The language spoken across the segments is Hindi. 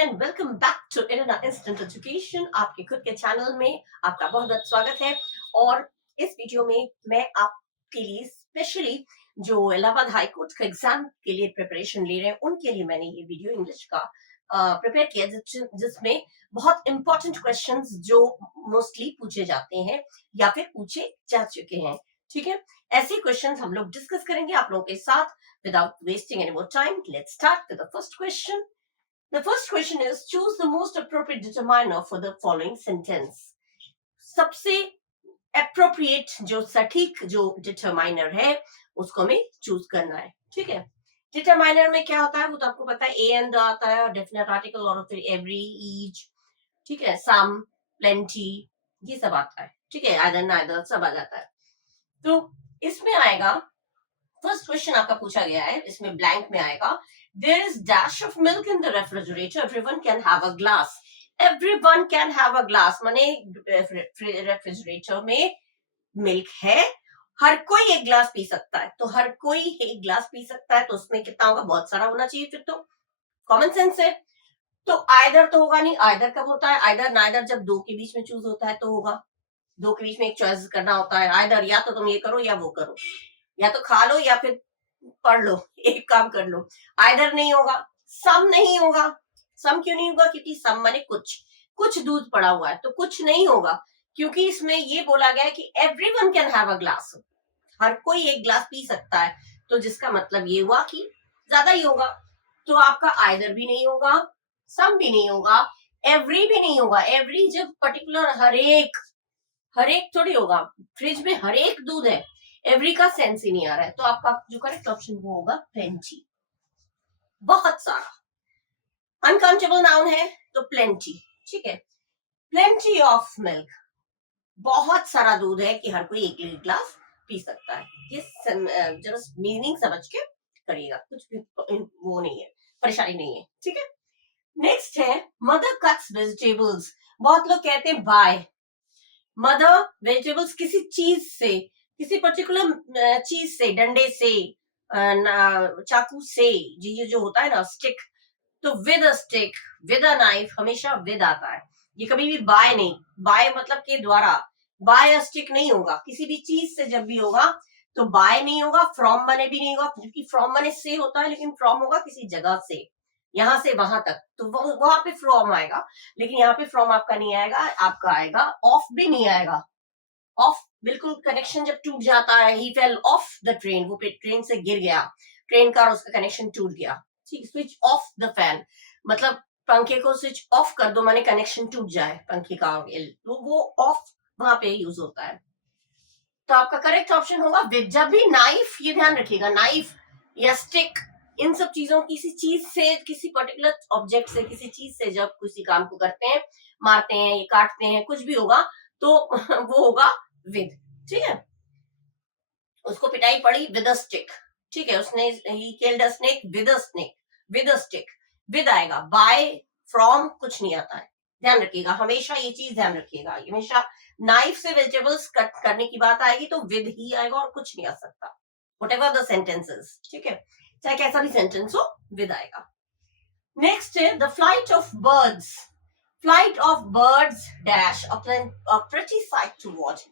And welcome back to Arena Instant Education. आपके खुद के चैनल में आपका बहुत बहुत स्वागत है। और इस वीडियो में मैं आपके लिए स्पेशली जो इलाहाबाद हाई कोर्ट का एग्जाम के लिए प्रिपरेशन ले रहे हैं उनके लिए मैंने ये वीडियो इंग्लिश का प्रिपेयर किया, जिसमें बहुत इंपॉर्टेंट क्वेश्चंस जो मोस्टली पूछे जाते हैं या फिर पूछे जा चुके हैं। ठीक है, ऐसे क्वेश्चंस हम लोग डिस्कस करेंगे आप लोगों के साथ। Without wasting any more time, let's start with the first question. The first question is choose the most appropriate determiner for the following sentence. सबसे appropriate जो सटीक जो determiner है उसको हमें choose करना है। ठीक है, determiner में क्या होता है वो तो आपको पता है, and आता है, definite article और फिर every, each, ठीक है, some, plenty, ये सब आता है। ठीक है, either, neither सब आ जाता है। तो इसमें आएगा, फर्स्ट क्वेश्चन आपका पूछा गया है, इसमें ब्लैंक में आएगा there is dash of milk in the refrigerator, everyone can have a glass. Everyone can have a glass माने रेफ्रिजरेटर में मिल्क है, हर कोई एक ग्लास पी सकता है। तो हर कोई एक ग्लास पी सकता है तो उसमें कितना होगा, बहुत सारा होना चाहिए। फिर तो कॉमन सेंस है। तो आइदर तो होगा नहीं, आइदर कब होता है, आइदर नाइदर जब दो के बीच में चूज होता है तो होगा। दो के बीच में एक चॉइस करना होता है, आइदर या तो तुम ये करो या वो करो, या तो खा लो या फिर पढ़ लो, एक काम कर लो। आइदर नहीं होगा, सम नहीं होगा। सम क्यों नहीं होगा, क्योंकि सम माने कुछ, कुछ दूध पड़ा हुआ है तो कुछ नहीं होगा, क्योंकि इसमें ये बोला गया है कि everyone can have a glass, हर कोई एक ग्लास पी सकता है। तो जिसका मतलब ये हुआ कि ज्यादा ही होगा। तो आपका आइदर भी नहीं होगा, सम भी नहीं होगा, एवरी भी नहीं होगा। एवरी जब पर्टिकुलर हर एक थोड़ी होगा, फ्रिज में हर एक दूध है, एवरी का सेंस ही नहीं आ रहा है। तो आपका जो करेक्ट ऑप्शन वो होगा प्लेंटी, बहुत सारा। अनकाउंटेबल नाउन है तो प्लेंटी। ठीक है, प्लेंटी ऑफ मिल्क, बहुत सारा दूध है कि हर कोई एक एक ग्लास पी सकता है। ये जस्ट मीनिंग समझ के करिएगा, कुछ भी वो नहीं है, परेशानी नहीं है। ठीक है, नेक्स्ट है मदर कट्स वेजिटेबल्स। बहुत लोग कहते हैं बाय मदर वेजिटेबल्स किसी चीज से, किसी पर्टिकुलर चीज से, डंडे से, चाकू से, ये जो होता है ना स्टिक, तो with a stick, with a knife, हमेशा विद आता है। ये कभी भी बाय नहीं, बाय मतलब के द्वारा, बाय अ स्टिक नहीं होगा। किसी भी चीज से जब भी होगा तो बाय नहीं होगा, फ्रॉम मने भी नहीं होगा, क्योंकि फ्रॉम मने से होता है, लेकिन फ्रॉम होगा किसी जगह से, यहां से वहां तक, तो वहां पे फ्रॉम आएगा। लेकिन यहाँ पे फ्रॉम आपका नहीं आएगा, आपका आएगा ऑफ भी नहीं आएगा। ऑफ बिल्कुल कनेक्शन जब टूट जाता है, ही फेल ऑफ द ट्रेन, वो ट्रेन से गिर गया, ट्रेन का और उसका कनेक्शन टूट गया। ठीक, स्विच ऑफ द फैन मतलब पंखे को स्विच ऑफ कर दो माने कनेक्शन टूट जाए पंखे का, तो वो ऑफ वहां पे यूज होता है। तो आपका करेक्ट ऑप्शन होगा विद। जब भी नाइफ, ये ध्यान रखिएगा, नाइफ या स्टिक, इन सब चीजों, किसी चीज से, किसी पर्टिकुलर ऑब्जेक्ट से, किसी चीज से जब किसी काम को करते हैं, मारते हैं या काटते हैं, कुछ भी होगा तो वो होगा विद। ठीक है, उसको पिटाई पड़ी विद अ स्टिक। ठीक है, उसने he killed a snake with a snake, with a stick, with आएगा, बाय फ्रॉम कुछ नहीं आता है। ध्यान रखिएगा, हमेशा ये चीज ध्यान रखिएगा, हमेशा नाइफ से वेजिटेबल्स कट करने की बात आएगी तो विद ही आएगा और कुछ नहीं आ सकता, व्हाटएवर द सेंटेंसेस। ठीक है, चाहे कैसा भी सेंटेंस हो, विद आएगा। नेक्स्ट है the flight of birds. Flight of birds dash a pretty sight to watch.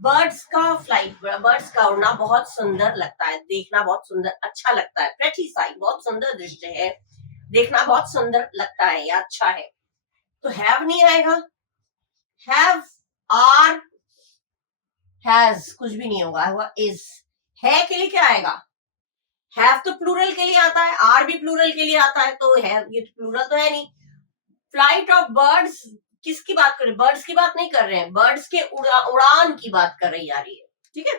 Birds का फ्लाइट, बर्ड्स का उड़ना बहुत सुंदर लगता है, देखना बहुत सुंदर अच्छा लगता है। प्रेटी साइट, बहुत सुंदर दृश्य है, देखना बहुत सुंदर लगता है या अच्छा है। तो हैव नहीं आएगा, हैव, आर, हैज कुछ भी नहीं होगा, हुआ इज। है के लिए क्या आएगा, हैव तो प्लूरल के लिए आता है, आर भी प्लूरल के लिए आता है, तो हैव ये प्लूरल तो है नहीं। फ्लाइट ऑफ बर्ड्स किसकी बात कर रहे हैं, बर्ड्स की बात नहीं कर रहे हैं, बर्ड्स के उड़ान की बात कर रही आ रही है। ठीक है,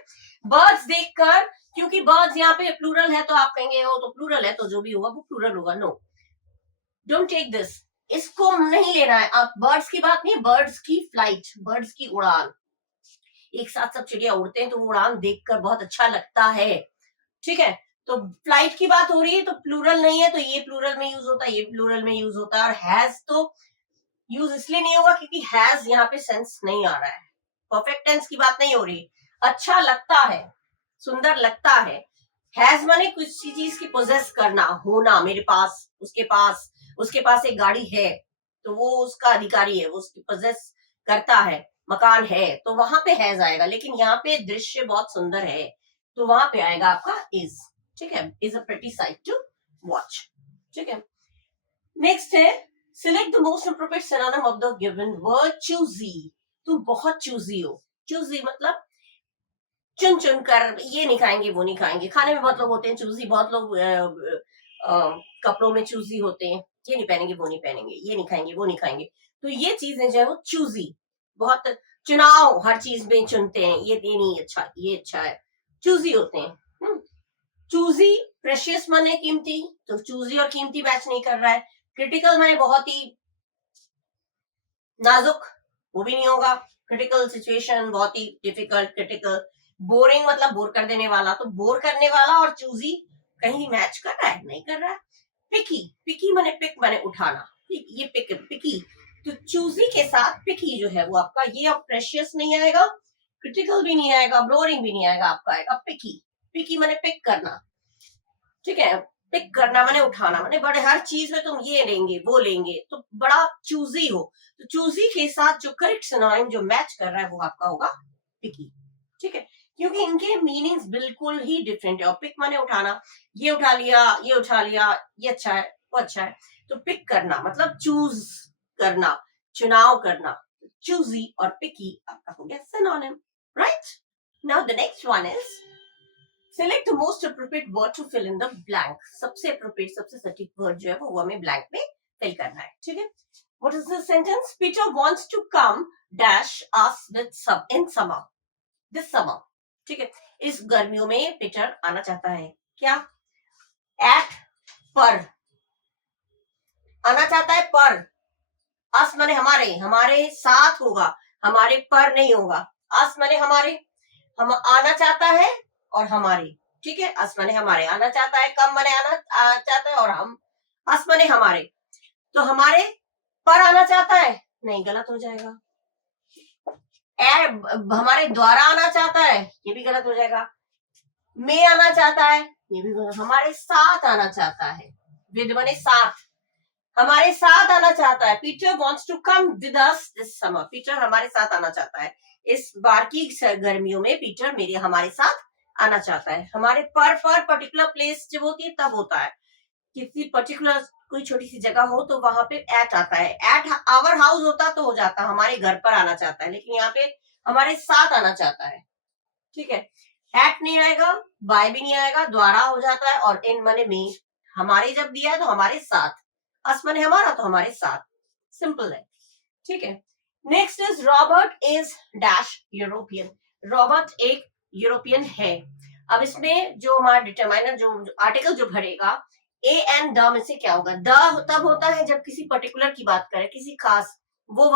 बर्ड्स देखकर, क्योंकि बर्ड्स यहाँ पे प्लूरल है तो आप कहेंगे वो तो प्लूरल है तो जो भी होगा वो प्लूरल होगा। नो, डोंट टेक दिस, इसको नहीं लेना है। आप बर्ड्स की बात नहीं, बर्ड्स की फ्लाइट, बर्ड्स की उड़ान। एक साथ सब चिड़िया उड़ते हैं तो वो उड़ान देखकर बहुत अच्छा लगता है। ठीक है, तो फ्लाइट की बात हो रही है तो प्लूरल नहीं है, तो ये प्लूरल में यूज होता है, ये प्लूरल में यूज होता है। और हैज तो यूज इसलिए नहीं होगा क्योंकि हैज यहाँ पे सेंस नहीं आ रहा है, परफेक्ट टेंस की बात नहीं हो रही। अच्छा लगता है, सुंदर लगता है। हैज माने किसी चीज की पोजेस करना, होना, मेरे पास, उसके पास, उसके पास एक गाड़ी है तो वो उसका अधिकारी है, वो उसकी पोजेस करता है, मकान है, तो वहां पे हैज आएगा। लेकिन यहाँ पे दृश्य बहुत सुंदर है तो वहां पे आएगा आपका इज। ठीक है, is a pretty sight to watch. ठीक है, नेक्स्ट है select the most appropriate synonym of the given word choosy. तुम बहुत चूजी हो। चूजी मतलब चुन चुन कर, ये नहीं खाएंगे वो नहीं खाएंगे। खाने में बहुत लोग होते हैं चूजी, बहुत लोग कपड़ों में चूजी होते हैं, ये नहीं पहनेंगे वो नहीं पहनेंगे, ये नहीं खाएंगे वो नहीं खाएंगे। तो ये चीजें जो है वो चूजी, बहुत चुनाव, हर चीज में चुनते हैं, ये नहीं अच्छा ये अच्छा है, चूजी होते हैं। चूजी प्रेशियस माने कीमती, तो चूजी और कीमती मैच नहीं कर रहा है। क्रिटिकल माने बहुत ही नाजुक, वो भी नहीं होगा। क्रिटिकल सिचुएशन, बहुत ही डिफिकल्ट, क्रिटिकल। बोरिंग मतलब बोर कर देने वाला, तो बोर करने वाला और चूजी कहीं मैच कर रहा है, नहीं कर रहा है। पिकी, पिकी माने पिक माने उठाना, ये पिक पिकी, तो चूजी के साथ पिकी जो है वो आपका, ये अब प्रेशियस नहीं आएगा, क्रिटिकल भी नहीं आएगा, बोरिंग भी नहीं आएगा, आपका आएगा पिकी। पिकी माने पिक करना। ठीक है, पिक करना माने उठाना, माने बड़े हर चीज में तुम ये लेंगे वो लेंगे, तो बड़ा चूजी हो। तो चूजी के साथ जो करेक्ट सिनोनिम जो मैच कर रहा है वो आपका होगा पिकी। ठीक है, क्योंकि इनके मीनिंग्स बिल्कुल ही डिफरेंट है। और पिक माने उठाना, ये उठा लिया, ये उठा लिया, ये अच्छा है वो अच्छा है। तो पिक करना मतलब चूज करना, चुनाव करना। चूजी और पिकी आपका हो गया synonym, right. Now the next one is select the most appropriate word to fill in the blank. सबसे अप्रोप्रिएट, सबसे सटीक वर्ड जो है वो हमें ब्लैंक में फिल करना है। ठीक है, what is the sentence? Peter wants to come dash us with some in summer, this summer. ठीक है, इस गर्मियों में पीटर आना चाहता है। क्या? एट, पर आना चाहता है, पर अस माने हमारे, हमारे साथ होगा, हमारे पर नहीं होगा। अस माने हमारे, हम आना चाहता है और हमारे। ठीक है, अस माने हमारे, आना चाहता है, कम माने आना चाहता है, और हम, अस माने हमारे। तो हमारे पर आना चाहता है, नहीं, गलत हो जाएगा। हमारे द्वारा आना चाहता है, ये भी गलत हो जाएगा। में आना चाहता है, ये भी गलत। हमारे साथ आना चाहता है, विद माने साथ, हमारे साथ आना चाहता है। Peter wants to come with us this summer, Peter हमारे साथ आना चाहता है इस बार की गर्मियों में। पीटर मेरे हमारे साथ आना चाहता है। हमारे पर पर्टिकुलर प्लेस जब होती है तब होता है, किसी पर्टिकुलर कोई छोटी सी जगह हो तो वहां पे एट आता है। एट आवर हाउस होता तो हो जाता हमारे घर पर आना चाहता है, लेकिन यहाँ पे हमारे साथ आना चाहता है। ठीक है, एट नहीं आएगा, बाय भी नहीं आएगा, द्वारा हो जाता है, और इन माने में। हमारे जब दिया है तो हमारे साथ, अस माने हमारा तो हमारे साथ, सिंपल है। ठीक है, next is Robert is dash European. Robert एक यूरोपियन है। अब इसमें जो हमारा डिटरमाइनर जो आर्टिकल जो भरेगा, ए एंड द में से क्या होगा? द तब होता है जब किसी पर्टिकुलर की बात करें, किसी खास, वो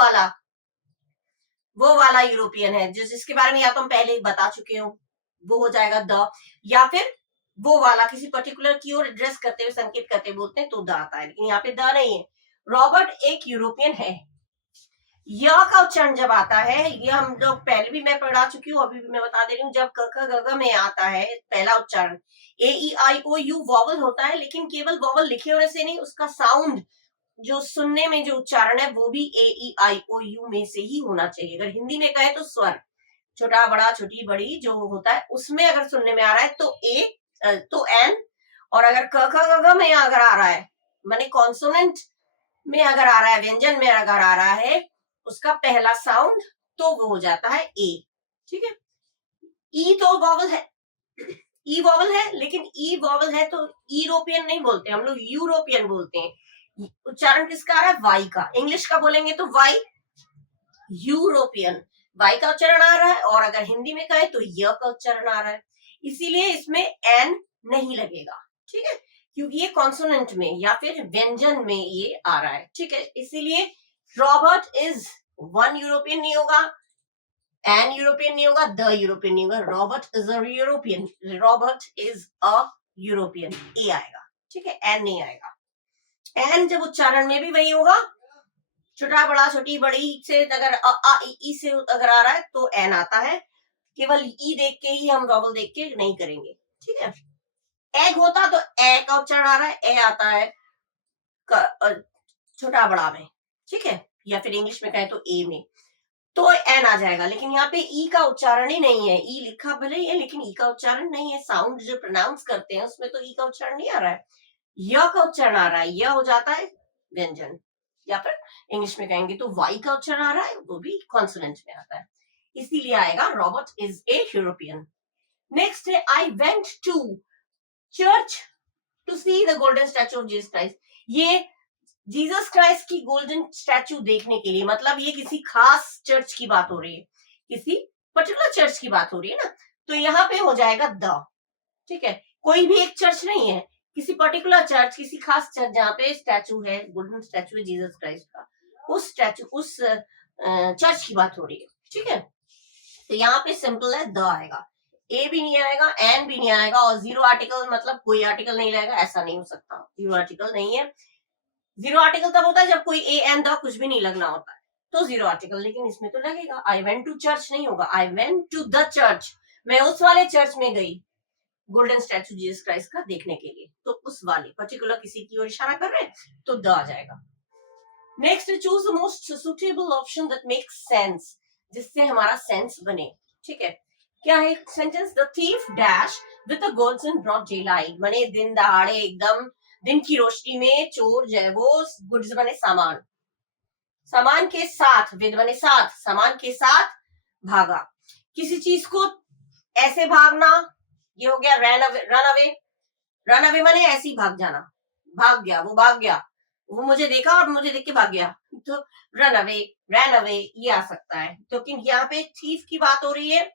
वाला यूरोपियन है जिसके बारे में या तो हम पहले ही बता चुके हो, वो हो जाएगा द। या फिर वो वाला किसी पर्टिकुलर की ओर एड्रेस करते हुए, संकेत करते हुए बोलते हैं तो द आता है, लेकिन यहाँ पे द नहीं है। रॉबर्ट एक यूरोपियन है। य का उच्चारण जब आता है, ये हम लोग पहले भी मैं पढ़ा चुकी हूँ, अभी भी मैं बता दे रही हूँ, जब क ख ग घ में आता है पहला उच्चारण, ए ई आई ओ यू वॉवल होता है, लेकिन केवल वॉवल लिखे होने से नहीं, उसका साउंड जो सुनने में जो उच्चारण है वो भी ए ई आई ओ यू में से ही होना चाहिए। अगर हिंदी में कहे तो स्वर, छोटा बड़ा छोटी बड़ी जो होता है उसमें अगर सुनने में आ रहा है तो ए तो एन, और अगर क ख ग घ में अगर आ रहा है, माने कॉन्सोनेंट में अगर आ रहा है, व्यंजन में अगर आ रहा है, उसका पहला साउंड तो वो हो जाता है ए। ठीक है, ई तो वॉवल है, ई वॉवल है, लेकिन ई वॉवल है तो यूरोपियन नहीं बोलते हम लोग, यूरोपियन बोलते हैं। उच्चारण किसका आ रहा है? वाई का। इंग्लिश का बोलेंगे तो वाई, यूरोपियन, वाई का उच्चारण आ रहा है, और अगर हिंदी में कहे तो य का उच्चारण आ रहा है, इसीलिए इसमें एन नहीं लगेगा। ठीक है, क्योंकि ये कॉन्सोनेंट में या फिर व्यंजन में ये आ रहा है। ठीक है, इसीलिए रॉबर्ट इज वन यूरोपियन नहीं होगा, एन यूरोपियन नहीं होगा, द यूरोपियन नहीं होगा, Robert is a European, Robert is a European, a आएगा। ठीक है, एन नहीं आएगा। एन जब उच्चारण में भी वही होगा, छोटा बड़ा छोटी बड़ी से अगर अ आ ई से अगर आ रहा है तो एन आता है, केवल ई देख के ही हम वॉवल देख के नहीं करेंगे। ठीक है, एग होता तो ए का उच्चारण आ रहा है, ए आता है, छोटा बड़ा में, ठीक है, या फिर इंग्लिश में कहें तो ए में, तो एन आ जाएगा। लेकिन यहाँ पे ई का उच्चारण ही नहीं है, ई लिखा भले ही है लेकिन ई का उच्चारण नहीं है। साउंड जो प्रोनाउंस करते हैं उसमें तो ई का उच्चारण नहीं आ रहा है, य का उच्चारण आ रहा है, यह हो जाता है व्यंजन। या फिर इंग्लिश में कहेंगे तो वाई का उच्चारण आ रहा है, वो भी कॉन्सोनेंट में आता है, इसीलिए आएगा Robert is a European. Next है I went to church to see the golden statue of Jesus Christ. ये जीसस क्राइस्ट की गोल्डन स्टैचू देखने के लिए, मतलब ये किसी खास चर्च की बात हो रही है, किसी पर्टिकुलर चर्च की बात हो रही है ना, तो यहाँ पे हो जाएगा द, ठीक है। कोई भी एक चर्च नहीं है, किसी पर्टिकुलर चर्च, किसी खास चर्च जहाँ पे स्टैचू है, गोल्डन स्टैचू है जीसस क्राइस्ट का, उस स्टैचू, उस चर्च की बात हो रही है, ठीक है। तो यहाँ पे सिंपल है, द आएगा, ए भी नहीं आएगा, एन भी नहीं आएगा, और जीरो आर्टिकल मतलब कोई आर्टिकल नहीं रहेगा, ऐसा नहीं हो सकता, जीरो आर्टिकल नहीं है। जीरो आर्टिकल तब होता है जब कोई ए एन द कुछ भी नहीं लगना होता है, तो जीरो आर्टिकल, लेकिन इसमें तो लगेगा। आई वेंट टू चर्च नहीं होगा, I went to the church, मैं उस वाले चर्च में गई गोल्डन स्टैचू जीसस क्राइस्ट का देखने के लिए, तो उस वाले पर्टिकुलर किसी की ओर इशारा कर रहे हैं, तो द आ जाएगा। Next, choose the most suitable option that makes sense, जिससे हमारा सेंस बने, ठीक है। क्या है sentence? The thief dash with the goods in broad daylight, माने दिन दहाड़े एकदम दिन की रोशनी में चोर जो है वो गुड्स बने सामान, सामान के साथ, विद बने साथ, सामान के साथ भागा। किसी चीज को ऐसे भागना, ये हो गया run away, run away, run away माने ऐसे ही भाग जाना, भाग गया, वो भाग गया, वो मुझे देखा और मुझे देख के भाग गया, तो रन अवे, रन अवे ये आ सकता है। तो यहाँ पे थीफ की बात हो रही है,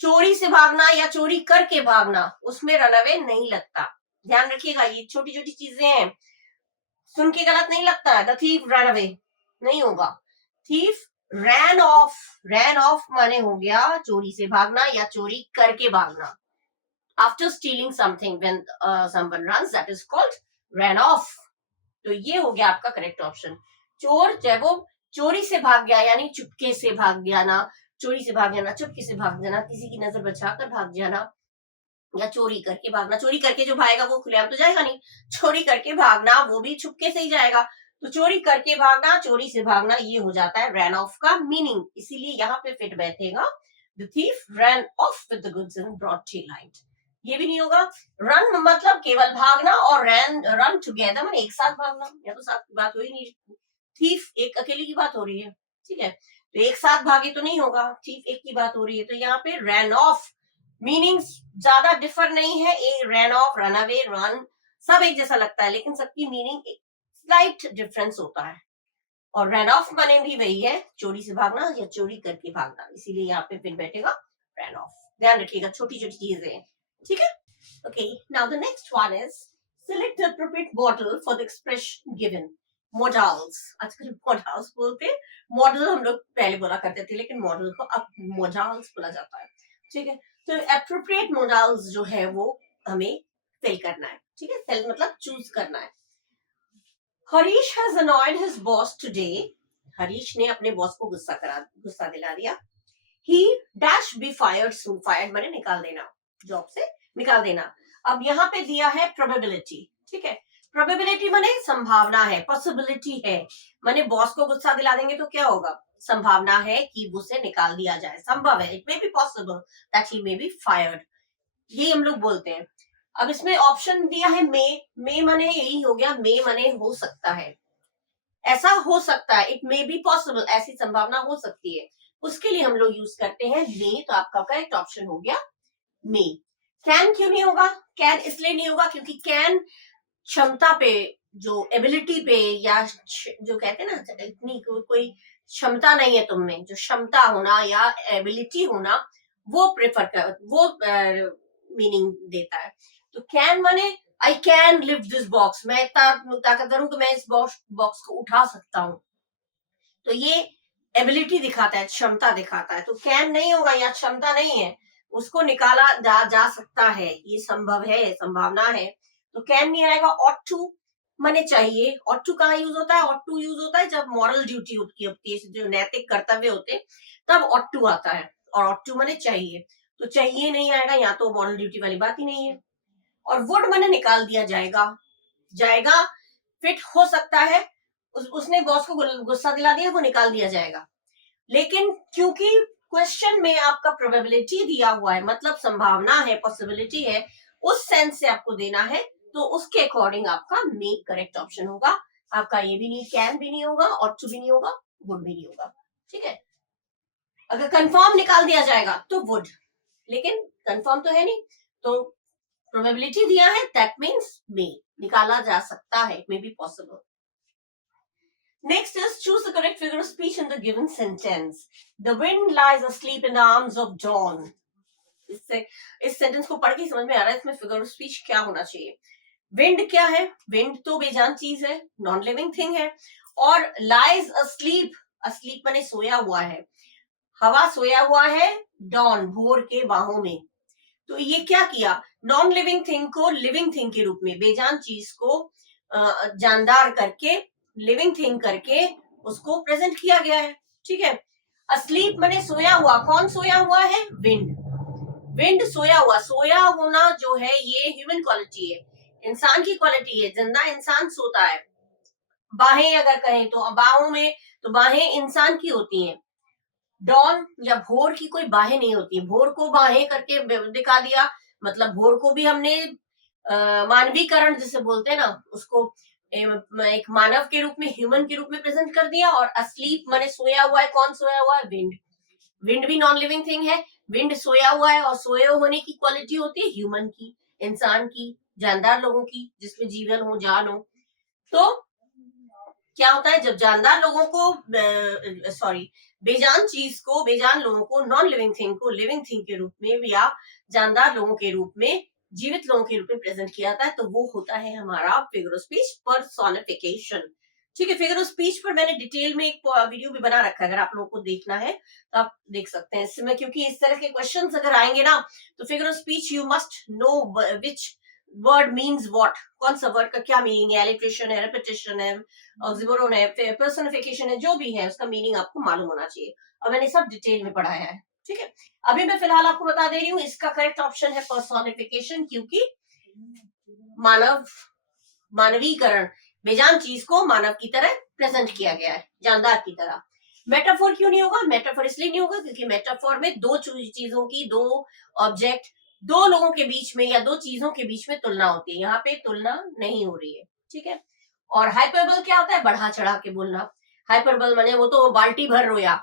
चोरी से भागना या चोरी करके भागना, उसमें रन अवे नहीं लगता, ध्यान रखिएगा, ये छोटी छोटी चीजें हैं, सुन के गलत नहीं लगता है। द थीफ रन अवे नहीं होगा, thief ran off, ran off माने हो गया चोरी से भागना या चोरी करके भागना। After stealing something when someone runs, that is called ran off. तो ये हो गया आपका करेक्ट ऑप्शन। चोर जब वो चोरी से भाग गया, यानी चुपके से भाग गया ना, चोरी से भाग जाना, चुपके से भाग जाना, किसी की नजर बचाकर भाग जाना, या चोरी करके भागना। चोरी करके जो भागेगा वो खुलेआम तो जाएगा नहीं, चोरी करके भागना वो भी छुपके से ही जाएगा, तो चोरी करके भागना, चोरी से भागना, ये हो जाता है रैन ऑफ का मीनिंग, इसीलिए यहाँ पे फिट बैठेगा the thief ran off with the goods in broad daylight. ये भी नहीं होगा, रन मतलब केवल भागना, और रैन रन टुगेदर मतलब एक साथ भागना, या तो साथ की बात हो ही नहीं, थीफ एक अकेले की बात हो रही है, ठीक है, तो एक साथ भागे तो नहीं होगा, थीफ एक की बात हो रही है, तो यहाँ पे रैन ऑफ मीनिंग्स ज्यादा डिफर नहीं है, a run off, run away, run सब एक जैसा लगता है, लेकिन सबकी मीनिंग एक स्लाइट डिफरेंस होता है। और रन ऑफ माने भी वही है, चोरी से भागना या चोरी करके भागना, इसीलिए यहाँ पे फिर बैठेगा रन ऑफ। ध्यान रखिएगा, छोटी छोटी चीजें, ठीक है। Okay, now the next one is select the appropriate model for the expression given. Models, आजकल मॉडल्स बोलते हैं, मॉडल हम लोग पहले बोला करते थे, लेकिन मॉडल को अब मॉडल्स बोला जाता है, ठीक है। तो एप्रोप्रिएट मॉडल्स जो है वो हमें फिल करना है, ठीक है, फिल मतलब चूज करना है। Harish has annoyed his boss today, Harish ने अपने बॉस को गुस्सा दिला दिया। ही dash be fired soon, fired माने निकाल देना, जॉब से निकाल देना। अब यहाँ पे दिया है प्रोबेबिलिटी, ठीक है, प्रोबेबिलिटी माने संभावना है, पॉसिबिलिटी है, माने बॉस को गुस्सा दिला देंगे तो क्या होगा, संभावना है कि उसे निकाल दिया जाए, संभव है, it may be possible that he may be fired, ये हम लोग बोलते हैं। अब इसमें ऑप्शन दिया है मे माने यही हो गया, मे माने हो सकता है, ऐसा हो सकता है, इट मे बी पॉसिबल, ऐसी संभावना हो सकती है, उसके लिए हम लोग यूज करते हैं मे, तो आपका करेक्ट ऑप्शन हो गया मे। कैन क्यों नहीं होगा? कैन इसलिए नहीं होगा क्योंकि कैन क्षमता पे, जो एबिलिटी पे, या जो कहते हैं ना इतनी कोई क्षमता नहीं है तुम में, जो क्षमता होना या एबिलिटी होना, वो प्रेफर कर, वो मीनिंग देता है। तो कैन माने I can lift this box, मैं इतना ताकतवर हूं कि मैं इस बॉक्स को उठा सकता हूं, तो ये एबिलिटी दिखाता है, क्षमता दिखाता है। तो कैन नहीं होगा, या क्षमता नहीं है, उसको निकाला जा सकता है, ये संभव है, संभावना है, तो कैन नहीं आएगा। ऑट टू माने चाहिए, ऑट टू कहाँ यूज होता है, ऑट टू यूज होता है जब मॉरल ड्यूटी होती है, जो नैतिक कर्तव्य होते हैं, तब ऑट टू आता है, और ऑट टू माने चाहिए, तो चाहिए नहीं आएगा, या तो मॉरल ड्यूटी वाली बात ही नहीं है। और वुड माने निकाल दिया जाएगा, जाएगा फिट हो सकता है, उसने बॉस को गुस्सा दिला दिया, वो निकाल दिया जाएगा। लेकिन क्योंकि क्वेश्चन में आपका प्रोबेबिलिटी दिया हुआ है, मतलब संभावना है, पॉसिबिलिटी है, उस सेंस से आपको देना है, तो उसके अकॉर्डिंग आपका मेक करेक्ट ऑप्शन होगा। आपका ये भी नहीं, कैन भी नहीं होगा, और टू भी नहीं होगा, वुड भी नहीं होगा। ठीक है, अगर कंफर्म निकाल दिया जाएगा तो वुड, लेकिन कंफर्म तो है नहीं, तो प्रोबेबिलिटी दिया है, दैट मीन्स मे, निकाला जा सकता है, may be possible. Next is choose the correct figure of speech in the given sentence. The wind lies asleep in the arms of dawn. इससे इस सेंटेंस को पढ़ के समझ में आ रहा है इसमें फिगर ऑफ स्पीच क्या होना चाहिए। विंड क्या है? विंड तो बेजान चीज है, नॉन लिविंग थिंग है, और लाइज अस्लीप, अस्लीप माने सोया हुआ है, हवा सोया हुआ है डॉन, भोर के बाहों में। तो ये क्या किया, नॉन लिविंग थिंग को लिविंग थिंग के रूप में, बेजान चीज को जानदार करके, लिविंग थिंग करके उसको प्रेजेंट किया गया है। ठीक है, अस्लीप माने सोया हुआ, कौन सोया हुआ है? विंड, विंड सोया हुआ, सोया होना जो है ये ह्यूमन क्वालिटी है, इंसान की क्वालिटी है, जिंदा इंसान सोता है। बाहें अगर कहें तो बाहों में, तो बाहें इंसान की होती हैं, डॉन या भोर की कोई बाहें नहीं होती। भोर को बाहें करके दिखा दिया, मतलब भोर को भी हमने मानवीकरण जिसे बोलते हैं ना, उसको एक मानव के रूप में, ह्यूमन के रूप में प्रेजेंट कर दिया। और अस्लीप माने सोया हुआ है, कौन सोया हुआ है? विंड, विंड भी नॉन लिविंग थिंग है, विंड सोया हुआ है, और सोए होने की क्वालिटी होती है ह्यूमन की, इंसान की, जानदार लोगों की, जिसमें जीवन हो, जान हो। तो क्या होता है, जब जानदार लोगों को, सॉरी, बेजान चीज को, बेजान लोगों को, नॉन लिविंग थिंग को लिविंग थिंग के रूप में या जानदार लोगों के रूप में, जीवित लोगों के रूप में प्रेजेंट किया जाता है, तो वो होता है हमारा फिगर ऑफ स्पीच, पर्सोनिफिकेशन। ठीक है, फिगर ऑफ स्पीच पर मैंने डिटेल में एक वीडियो भी बना रखा है, अगर आप लोगों को देखना है तो आप देख सकते हैं इसमें, क्योंकि इस तरह के क्वेश्चंस अगर आएंगे ना, तो figure of speech you must know which word means what, कौन सा वर्ड का क्या मीनिंग है, एलिट्रेशन है, रेपिटेशन है, ऑक्सिमोरोन है, पर्सनिफिकेशन है, जो भी है उसका मीनिंग आपको मालूम होना चाहिए, और मैंने सब डिटेल में पढ़ाया है। ठीक है, अभी मैं फिलहाल आपको बता दे रही हूँ, इसका करेक्ट ऑप्शन है पर्सोनिफिकेशन, क्योंकि मानव, मानवीकरण, बेजान चीज को मानव की तरह प्रेजेंट किया गया है, जानदार की तरह। मेटाफोर क्यों नहीं होगा? मेटाफोर इसलिए नहीं होगा क्योंकि मेटाफोर में दो चीजों की, दो ऑब्जेक्ट, दो लोगों के बीच में या दो चीजों के बीच में तुलना होती है, यहाँ पे तुलना नहीं हो रही है। ठीक है, और हाइपरबल क्या होता है? बढ़ा चढ़ा के बोलना। हाइपरबल माने वो तो बाल्टी भर रोया,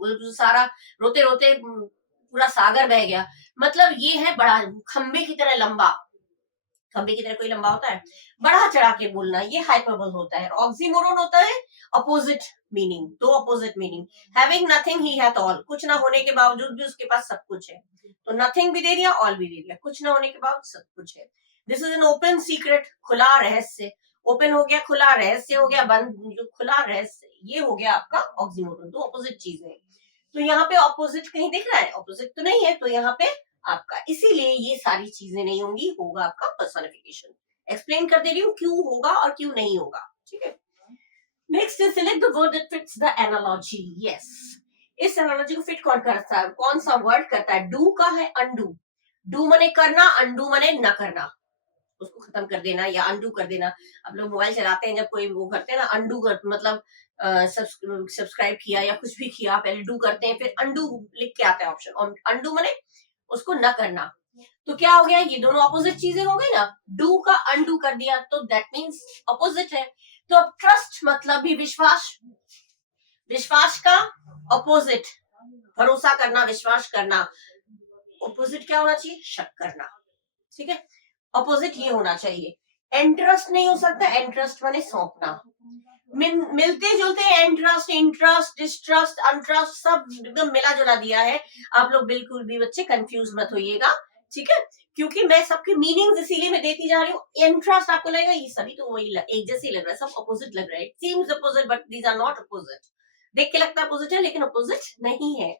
वो तो सारा रोते रोते पूरा सागर बह गया, मतलब ये है बड़ा, खंबे की तरह लंबा, खंबे की तरह कोई लंबा होता है, बढ़ा चढ़ा के बोलना, ये हाइपरबल होता है। ऑक्सीमोरोन होता है अपोजिट मीनिंग, दो अपोजिट मीनिंग, हैविंग नथिंग ही हैथ ऑल, कुछ ना होने के बावजूद भी उसके पास सब कुछ है, तो नथिंग भी दे दिया, ऑल भी दे दिया, कुछ ना होने के बावजूद सब कुछ है। This is an open secret, खुला रहस्य, ओपन हो गया, खुला रहस्य हो गया, बंद, जो खुला रहस्य, ये हो गया आपका ऑक्सीमोरोन, दो अपोजिट चीजें। तो यहाँ पे ऑपोजिट कहीं दिख रहा है? ऑपोजिट तो नहीं है, तो यहाँ पे आपका, इसीलिए ये सारी चीजें नहीं होंगी, होगा आपका पर्सोनिफिकेशन। एक्सप्लेन कर दे रही हूँ क्यों होगा और क्यों नहीं होगा। ठीक है, next is select the word that fits the analogy. Yes, इस एनालॉजी को फिट कौन करता है, कौन सा वर्ड करता है? डू का है अनडू, डू मने करना, अनडू मने न करना, उसको खत्म कर देना या अनडू कर देना। अब लोग मोबाइल चलाते हैं, जब कोई वो करते हैं ना, अनडू कर, मतलब सब्सक्राइब किया या कुछ भी किया, पहले डू करते हैं, फिर अनडू लिख के आता है ऑप्शन, और अनडू मने उसको न करना। तो क्या हो गया, ये दोनों अपोजिट चीजें हो गई ना, डू का अनडू कर दिया, तो दैट मीन्स अपोजिट है। तो अब ट्रस्ट मतलब भी विश्वास, विश्वास का अपोजिट, भरोसा करना, विश्वास करना, अपोजिट क्या होना चाहिए? शक करना। ठीक है, अपोजिट ये होना चाहिए। इंटरेस्ट नहीं हो सकता, इंटरेस्ट माने सौंपना, मिलते जुलते इंटरेस्ट, इंटरेस्ट, डिस्ट्रस्ट, अनट्रस्ट, सब एकदम मिला जुला दिया है। आप लोग बिल्कुल भी बच्चे कंफ्यूज मत होइएगा, ठीक है, क्योंकि मैं सबके मीनिंग्स इसीलिए मैं देती जा रही हूँ। इंटरेस्ट आपको लगेगा ये सभी तो वही एक जैसे लग रहा है, सब अपोजिट लग रहा है, seems opposite but these are not opposite. देख के लगता है अपोजिट है, लेकिन अपोजिट नहीं है।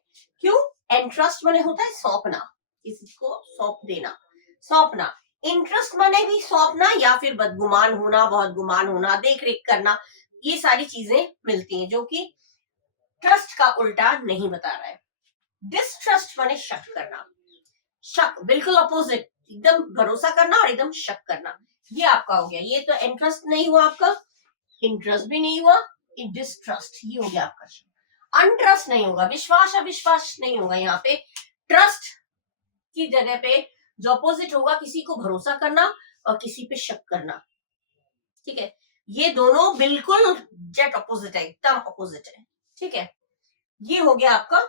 क्यों? इंटरेस्ट माने होता है सौंपना, किसी को सौंप देना, सौंपना। इंटरेस्ट माने भी सौंपना या फिर बदगुमान होना, बहुत गुमान होना, देख रेख करना, ये सारी चीजें मिलती हैं, जो कि ट्रस्ट का उल्टा नहीं बता रहा है। डिस्ट्रस्ट माने शक करना, शक बिल्कुल अपोजिट, एकदम भरोसा करना और एकदम शक करना, ये आपका हो गया। ये तो इंटरेस्ट नहीं हुआ आपका, इंटरेस्ट भी नहीं हुआ, डिस्ट्रस्ट, ये हो गया आपका। अनट्रस्ट नहीं होगा, विश्वास अविश्वास नहीं होगा, यहाँ पे ट्रस्ट की जगह पे जो अपोजिट होगा, किसी को भरोसा करना और किसी पे शक करना। ठीक है, ये दोनों बिल्कुल जेट अपोजिट है, एकदम अपोजिट है। ठीक है, ये हो गया आपका।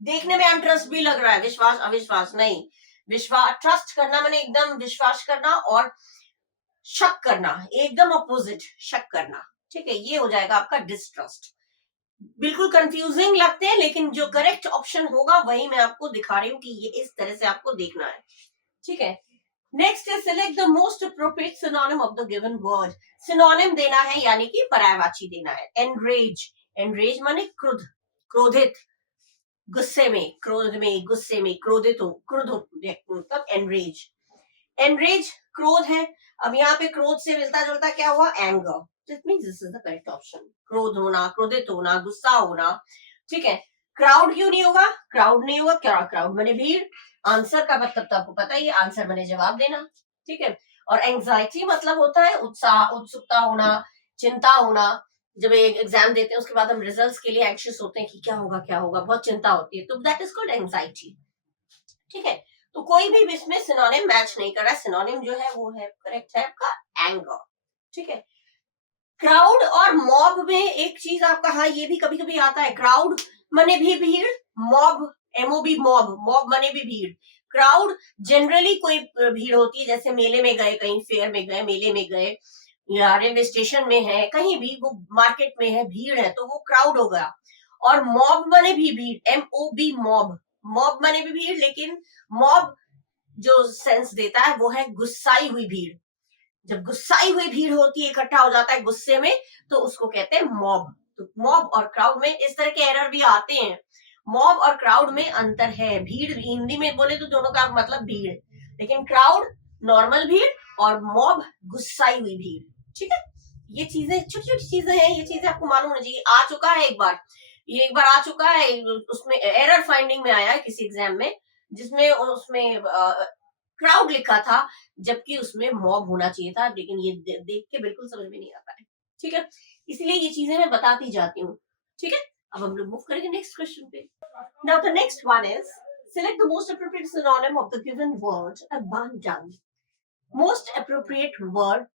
देखने में अनट्रस्ट भी लग रहा है, विश्वास अविश्वास नहीं। विश्वास, ट्रस्ट करना मैंने एकदम विश्वास करना, और शक करना एकदम अपोजिट, शक करना। ठीक है, ये हो जाएगा आपका डिस्ट्रस्ट। बिल्कुल कंफ्यूजिंग लगते हैं, लेकिन जो करेक्ट ऑप्शन होगा वही मैं आपको दिखा रही हूँ कि ये इस तरह से आपको देखना है। ठीक है, नेक्स्ट है select the most appropriate synonym of the given word. Synonym देना है, यानी कि पर्यायवाची देना है। एनरेज, एनरेज माने क्रुद्ध, क्रोधित, गुस्से में, क्रोध में, गुस्से में, क्रोधित हो, क्रुद्ध हो, मतलब एनरेज। एनरेज क्रोध है। अब यहाँ पे क्रोध से मिलता जुलता क्या हुआ, anger. This means this is the correct option. क्रोध होना, क्रोधित होना, गुस्सा होना। ठीक है, क्राउड क्यों नहीं होगा, क्राउड नहीं होगा, क्या क्राउड माने भीड़। आंसर का मतलब तो आपको पता ही है, आंसर माने जवाब देना। ठीक है, और एंजाइटी मतलब होता है उत्साह, उत्सुकता होना, चिंता होना। जब एक एग्जाम देते हैं उसके बाद हम रिजल्ट्स के लिए एंग्शियस होते हैं कि क्या होगा क्या होगा, बहुत चिंता होती है, तो दैट इज कॉल्ड एंजाइटी। ठीक है, तो कोई भी इसमें सिनोनिम मैच नहीं कर रहा है। सिनोनिम जो है वो है करेक्ट है आपका एंगर। ठीक है, क्राउड और मॉब में एक चीज आपका, हाँ ये भी कभी कभी आता है, क्राउड मने भी भीड़, मॉब एमओबी मॉब, मॉब मने भी भीड़। क्राउड जनरली कोई भीड़ होती है, जैसे मेले में गए, कहीं फेयर में गए, मेले में गए, या रेलवे स्टेशन में है, कहीं भी वो मार्केट में है, भीड़ है, तो वो क्राउड हो गया। और मॉब मने भी भीड़, MOB मॉब, मॉब मने भी भीड़, लेकिन मॉब जो सेंस देता है वो है गुस्साई हुई भीड़। जब गुस्साई हुई भीड़ होती है, इकट्ठा हो जाता है गुस्से में, तो उसको कहते हैं मॉब। तो मॉब और क्राउड में इस तरह के एरर भी आते हैं। मॉब और क्राउड में अंतर है। भीड़ हिंदी में बोले तो दोनों का मतलब भीड़, लेकिन क्राउड नॉर्मल भीड़ और मॉब गुस्साई हुई भीड़। ठीक है, ये चीजें छोटी छोटी चीजें हैं, ये चीजें आपको मालूम होना चाहिए। आ चुका है एक बार, ये एक बार आ चुका है, उसमें एरर फाइंडिंग में आया है किसी एग्जाम में, जिसमें उसमें क्राउड लिखा था, जबकि उसमें मॉब होना चाहिए था, लेकिन ये देख के बिल्कुल समझ में नहीं आता है। ठीक है, इसलिए ये चीजें मैं बताती जाती हूँ। ठीक है, अब हम लोग मूव करेंगे नेक्स्ट क्वेश्चन पे। Now the next one is select the most appropriate synonym of the given word abandon. Most appropriate word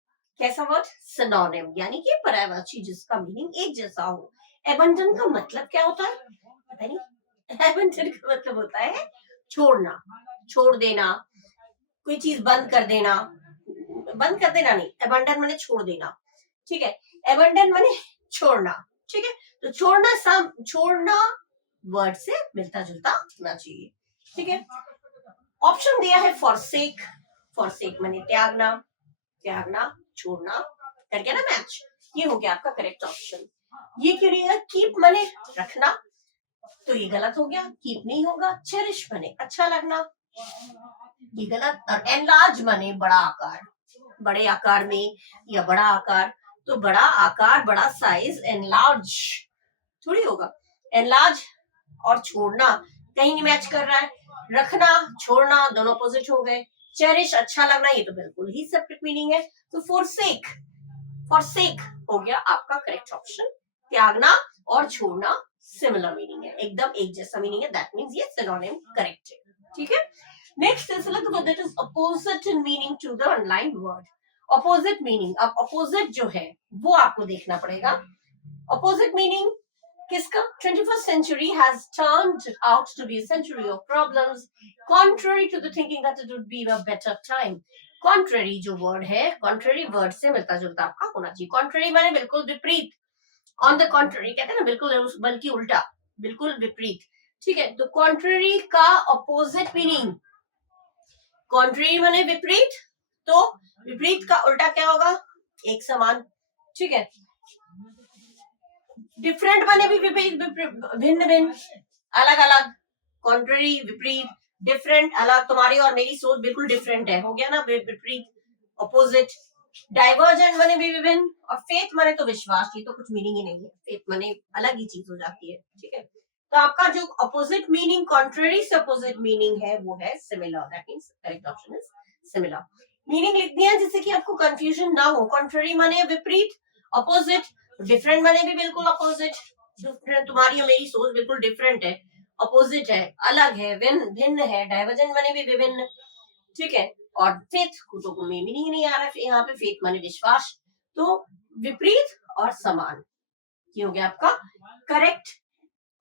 कैसा वर्ड, सिनोनिम, यानी कि पर्यायवाची जिसका मीनिंग एक जैसा हो। अबंडन का मतलब क्या होता है, पता नहीं। अबंडन का मतलब होता है छोड़ना, छोड़ देना, कोई चीज बंद कर देना। बंद कर देना नहीं, अबंडन माने छोड़ देना। ठीक है, अबंडन माने छोड़ना। ठीक है, तो छोड़ना, छोड़ना वर्ड से मिलता जुलता होना चाहिए। ठीक है, ऑप्शन दिया है फॉरसेक, फॉरसेक माने त्यागना, त्यागना, छोड़ना, कर गया ना मैच। ये हो गया आपका करेक्ट ऑप्शन। ये क्यों नहीं है, कीप माने रखना, तो ये गलत हो गया, कीप नहीं होगा। चेरिश माने अच्छा लगना, ये गलत। और एनलार्ज माने बड़ा आकार, बड़े आकार में या बड़ा आकार, तो बड़ा आकार, बड़ा साइज, एनलार्ज थोड़ी होगा। एनलार्ज और छोड़ना कहीं नहीं मैच कर रहा है। रखना, छोड़ना दोनों अपोजिट हो गए। चेरिश अच्छा लगना, ये तो बिल्कुल ही सेपरेट मीनिंग है। तो फॉरसेक, फॉरसेक हो गया आपका करेक्ट ऑप्शन। त्यागना और छोड़ना सिमिलर मीनिंग है, एकदम एक जैसा मीनिंग है, दैट मींस ये सिनोनिम करेक्ट है। ठीक है, next is select the word that is opposite in meaning to the underlined word. Opposite meaning, अब opposite जो है वो आपको देखना पड़ेगा। Opposite meaning किसका, 21st century has turned out to be a century of problems, contrary to the thinking that it would be a better time. Contrary जो word है, contrary word से मिलता जुलता आपका होना चाहिए। Contrary माने बिल्कुल विपरीत, on the contrary कहते हैं ना, बिल्कुल बल्कि उल्टा, बिल्कुल विपरीत। ठीक है, तो contrary का opposite meaning, कॉन्ट्री माने विपरीत, तो विपरीत का उल्टा क्या होगा, एक समान। ठीक है, डिफरेंट माने भी विपरीत, भिन्न भिन्न, अलग अलग। कॉन्ट्ररी विपरीत, डिफरेंट अलग, तुम्हारी और मेरी सोच बिल्कुल डिफरेंट है, हो गया ना विपरीत, अपोजिट। डाइवर्जेंट माने भी विभिन्न, और फेथ माने तो विश्वास, ये तो कुछ मीनिंग ही नहीं है, फेथ माने अलग ही चीज हो जाती है। ठीक है, तो आपका जो अपोजिट मीनिंग, कॉन्ट्ररी से अपोजिट मीनिंग है वो है similar, that means correct option is similar. Meaning लिख दिया जिससे कि आपको कंफ्यूजन ना हो। कॉन्ट्ररी माने विपरीत अपोजिट, डिफरेंट माने भी बिल्कुल अपोजिट, तुम्हारी और मेरी सोच बिल्कुल डिफरेंट है, अपोजिट है, अलग है, भिन्न है, डाइवर्जेंट माने भी विभिन्न, ठीक है। और फेथ को तो कोई मीनिंग नहीं आ रहा है यहाँ पे, फेथ माने विश्वास, तो विपरीत और समान, ये हो गया आपका करेक्ट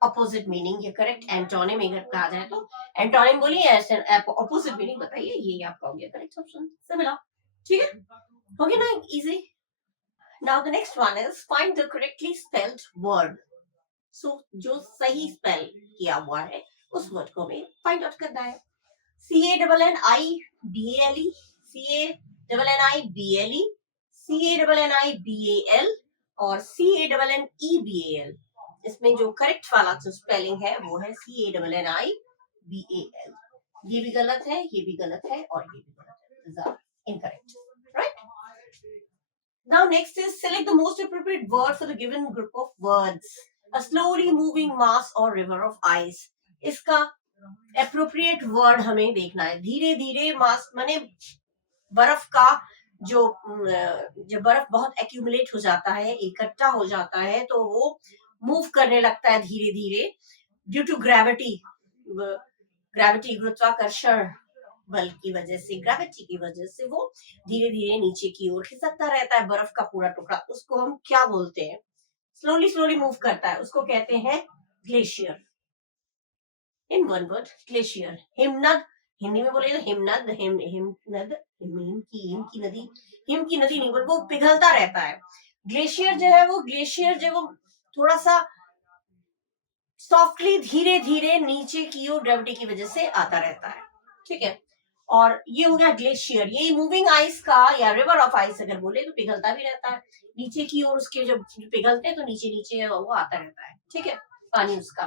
अपोजिट मीनिंग, ये करेक्ट एंटोनिम अगर कहा जाए तो। एंटोनिम बोलिए, ऐसे अपोजिट मीनिंग बताइए, ये आपका हो गया करेक्ट ऑप्शन से मिला, ठीक है, हो गया ना easy. Now the next one is find the correctly spelled word. So जो सही स्पेल किया हुआ है उस वर्ड को हमें फाइंड आउट करना है। CANNIBALE, CANNIBALE, CANNIBAL और CANNEBAL। इसमें जो करेक्ट वाला जो स्पेलिंग है वो है CANNIBAL। ये भी गलत है, ये भी गलत है और ये भी गलत है, incorrect, right. Now next is select the most appropriate word for the given group of words. A slowly moving mass or river of ice. इसका appropriate word हमें देखना है। धीरे धीरे मास माने बर्फ का जो जब बर्फ बहुत एक्यूमुलेट हो जाता है, इकट्ठा हो जाता है, तो वो मूव करने लगता है धीरे धीरे ड्यू टू ग्रेविटी, गुरुत्वाकर्षण बल की वजह से, ग्रेविटी की वजह से वो धीरे धीरे नीचे की ओर खिसकता रहता है बर्फ का पूरा टुकड़ा। उसको हम क्या बोलते हैं? स्लोली स्लोली मूव करता है, उसको कहते हैं glacier. In one word, glacier. हिमनद, हिंदी में बोले तो हिमनद, हिमनद, हिम की नदी नहीं बोल, वो पिघलता रहता है। ग्लेशियर जो है वो थोड़ा सा सॉफ्टली धीरे धीरे नीचे की ओर ग्रेविटी की वजह से आता रहता है, ठीक है। और ये हो गया ग्लेशियर। ये मूविंग आइस का या रिवर ऑफ आइस अगर बोले तो पिघलता भी रहता है नीचे की ओर, उसके जब पिघलते हैं तो नीचे नीचे वो आता रहता है, ठीक है, पानी उसका,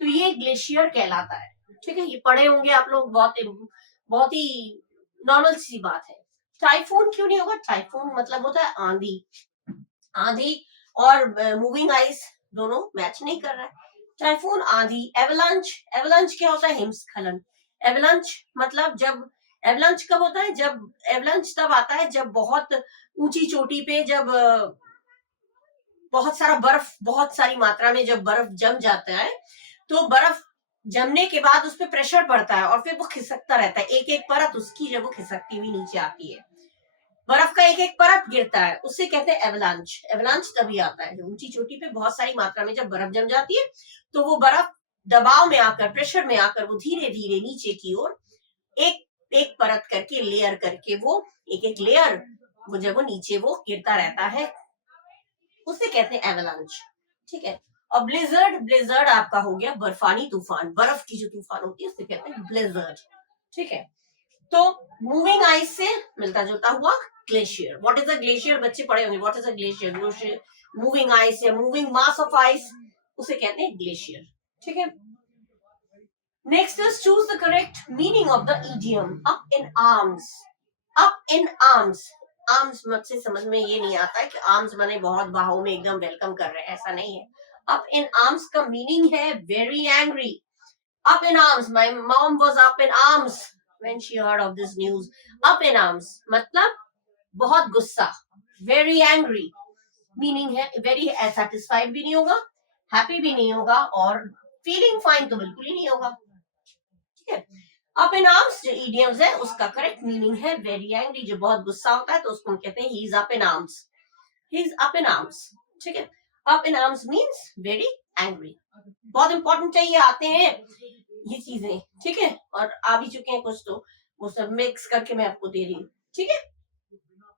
तो ये ग्लेशियर कहलाता है, ठीक है। ये पढ़े होंगे आप लोग, बहुत ही नॉर्मल सी बात है। टाइफून क्यों नहीं होगा? टाइफून मतलब होता है आंधी, आंधी और मूविंग आइस दोनों मैच नहीं कर रहा है। टाइफून, आंधी। एवलांच, एवलांच क्या होता है? हिमस्खलन। एवलांच मतलब जब, एवलांच कब होता है? जब एवलांच तब आता है जब बहुत ऊंची चोटी पे जब बहुत सारा बर्फ, बहुत सारी मात्रा में जब बर्फ जम जाता है, तो बर्फ जमने के बाद उस पर प्रेशर पड़ता है और फिर वो खिसकता रहता है, एक एक परत उसकी जब वो खिसकती हुई नीचे आती है, बर्फ का एक एक परत गिरता है, उससे कहते हैं एवलांच। एवलांच तभी आता है जब ऊंची चोटी पे बहुत सारी मात्रा में जब बर्फ जम जाती है, तो वो बर्फ दबाव में आकर, प्रेशर में आकर वो धीरे धीरे नीचे की ओर एक एक परत करके, लेयर करके, वो एक एक लेयर वो जब वो नीचे वो गिरता रहता है, उसे कहते हैं एवलांच, ठीक है। और ब्लिजर्ड, ब्लिजर्ड आपका हो गया बर्फानी तूफान, बर्फ की जो तूफान होती है उसे कहते हैं ब्लिजर्ड, ठीक है। तो मूविंग आइस से मिलता जुलता हुआ glacier. What is a glacier? बच्चे पढ़े होंगे, what is a glacier? Moving ice या मूविंग मास ऑफ आइस, उसे कहते हैं ग्लेशियर, ठीक है। Next is choose the correct meaning of the idiom up in arms. Up in arms, arms मत से समझ में ये नहीं आता है कि आर्म्स माने बहुत बाहों में एकदम वेलकम कर रहे हैं, ऐसा नहीं है। अप इन आर्म्स का मीनिंग है very angry. Up in arms, my mom was up in arms when she heard of this news. Up in arms मतलब बहुत गुस्सा, very angry meaning है very satisfied भी नहीं होगा, happy भी नहीं होगा और feeling fine तो बिल्कुल ही नहीं होगा, ठीक है। Up in arms जो idioms है उसका correct meaning है very angry, जो बहुत गुस्सा होता है तो उसको हम कहते हैं he is up in arms, he is up in arms, ठीक है। Up in arms means very angry। बहुत इंपॉर्टेंट है, ये आते हैं ये चीजें, ठीक है, और आ भी चुके हैं कुछ, तो वो सब मिक्स करके मैं आपको दे रही हूँ, ठीक है,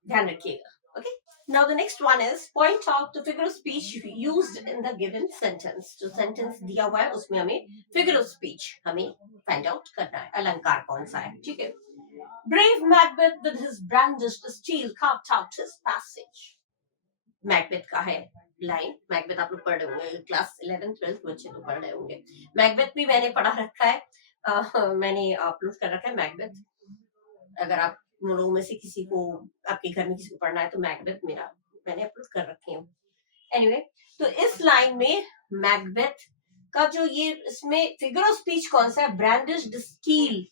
ध्यान रखिएगा, okay. Now the next one is point out the figure of speech used in the given sentence. जो सेंटेंस दिया हुआ है उसमें हमें फिगर ऑफ स्पीच हमें फाइंड आउट करना है, अलंकार कौन सा है, ठीक है। Brave Macbeth with his brandished steel carved out his passage। Macbeth का है लाइन। मैकबेथ आप लोग पढ़ रहे होंगे, क्लास 11 12 बच्चे तो पढ़ रहे होंगे। मैकबेथ भी मैंने पढ़ा रखा है, मैंने अपलोड कर रखा है मैकबेथ। अगर आप लोगों में से किसी को, आपके घर में किसी को पढ़ना है तो मैकबेथ मैंने अपलोड कर रखे हैं। एनीवे, तो इस लाइन में मैकबेथ का जो ये इसमें फिगर ऑफ स्पीच कौन सा है? ब्रांडिश्ड स्टील।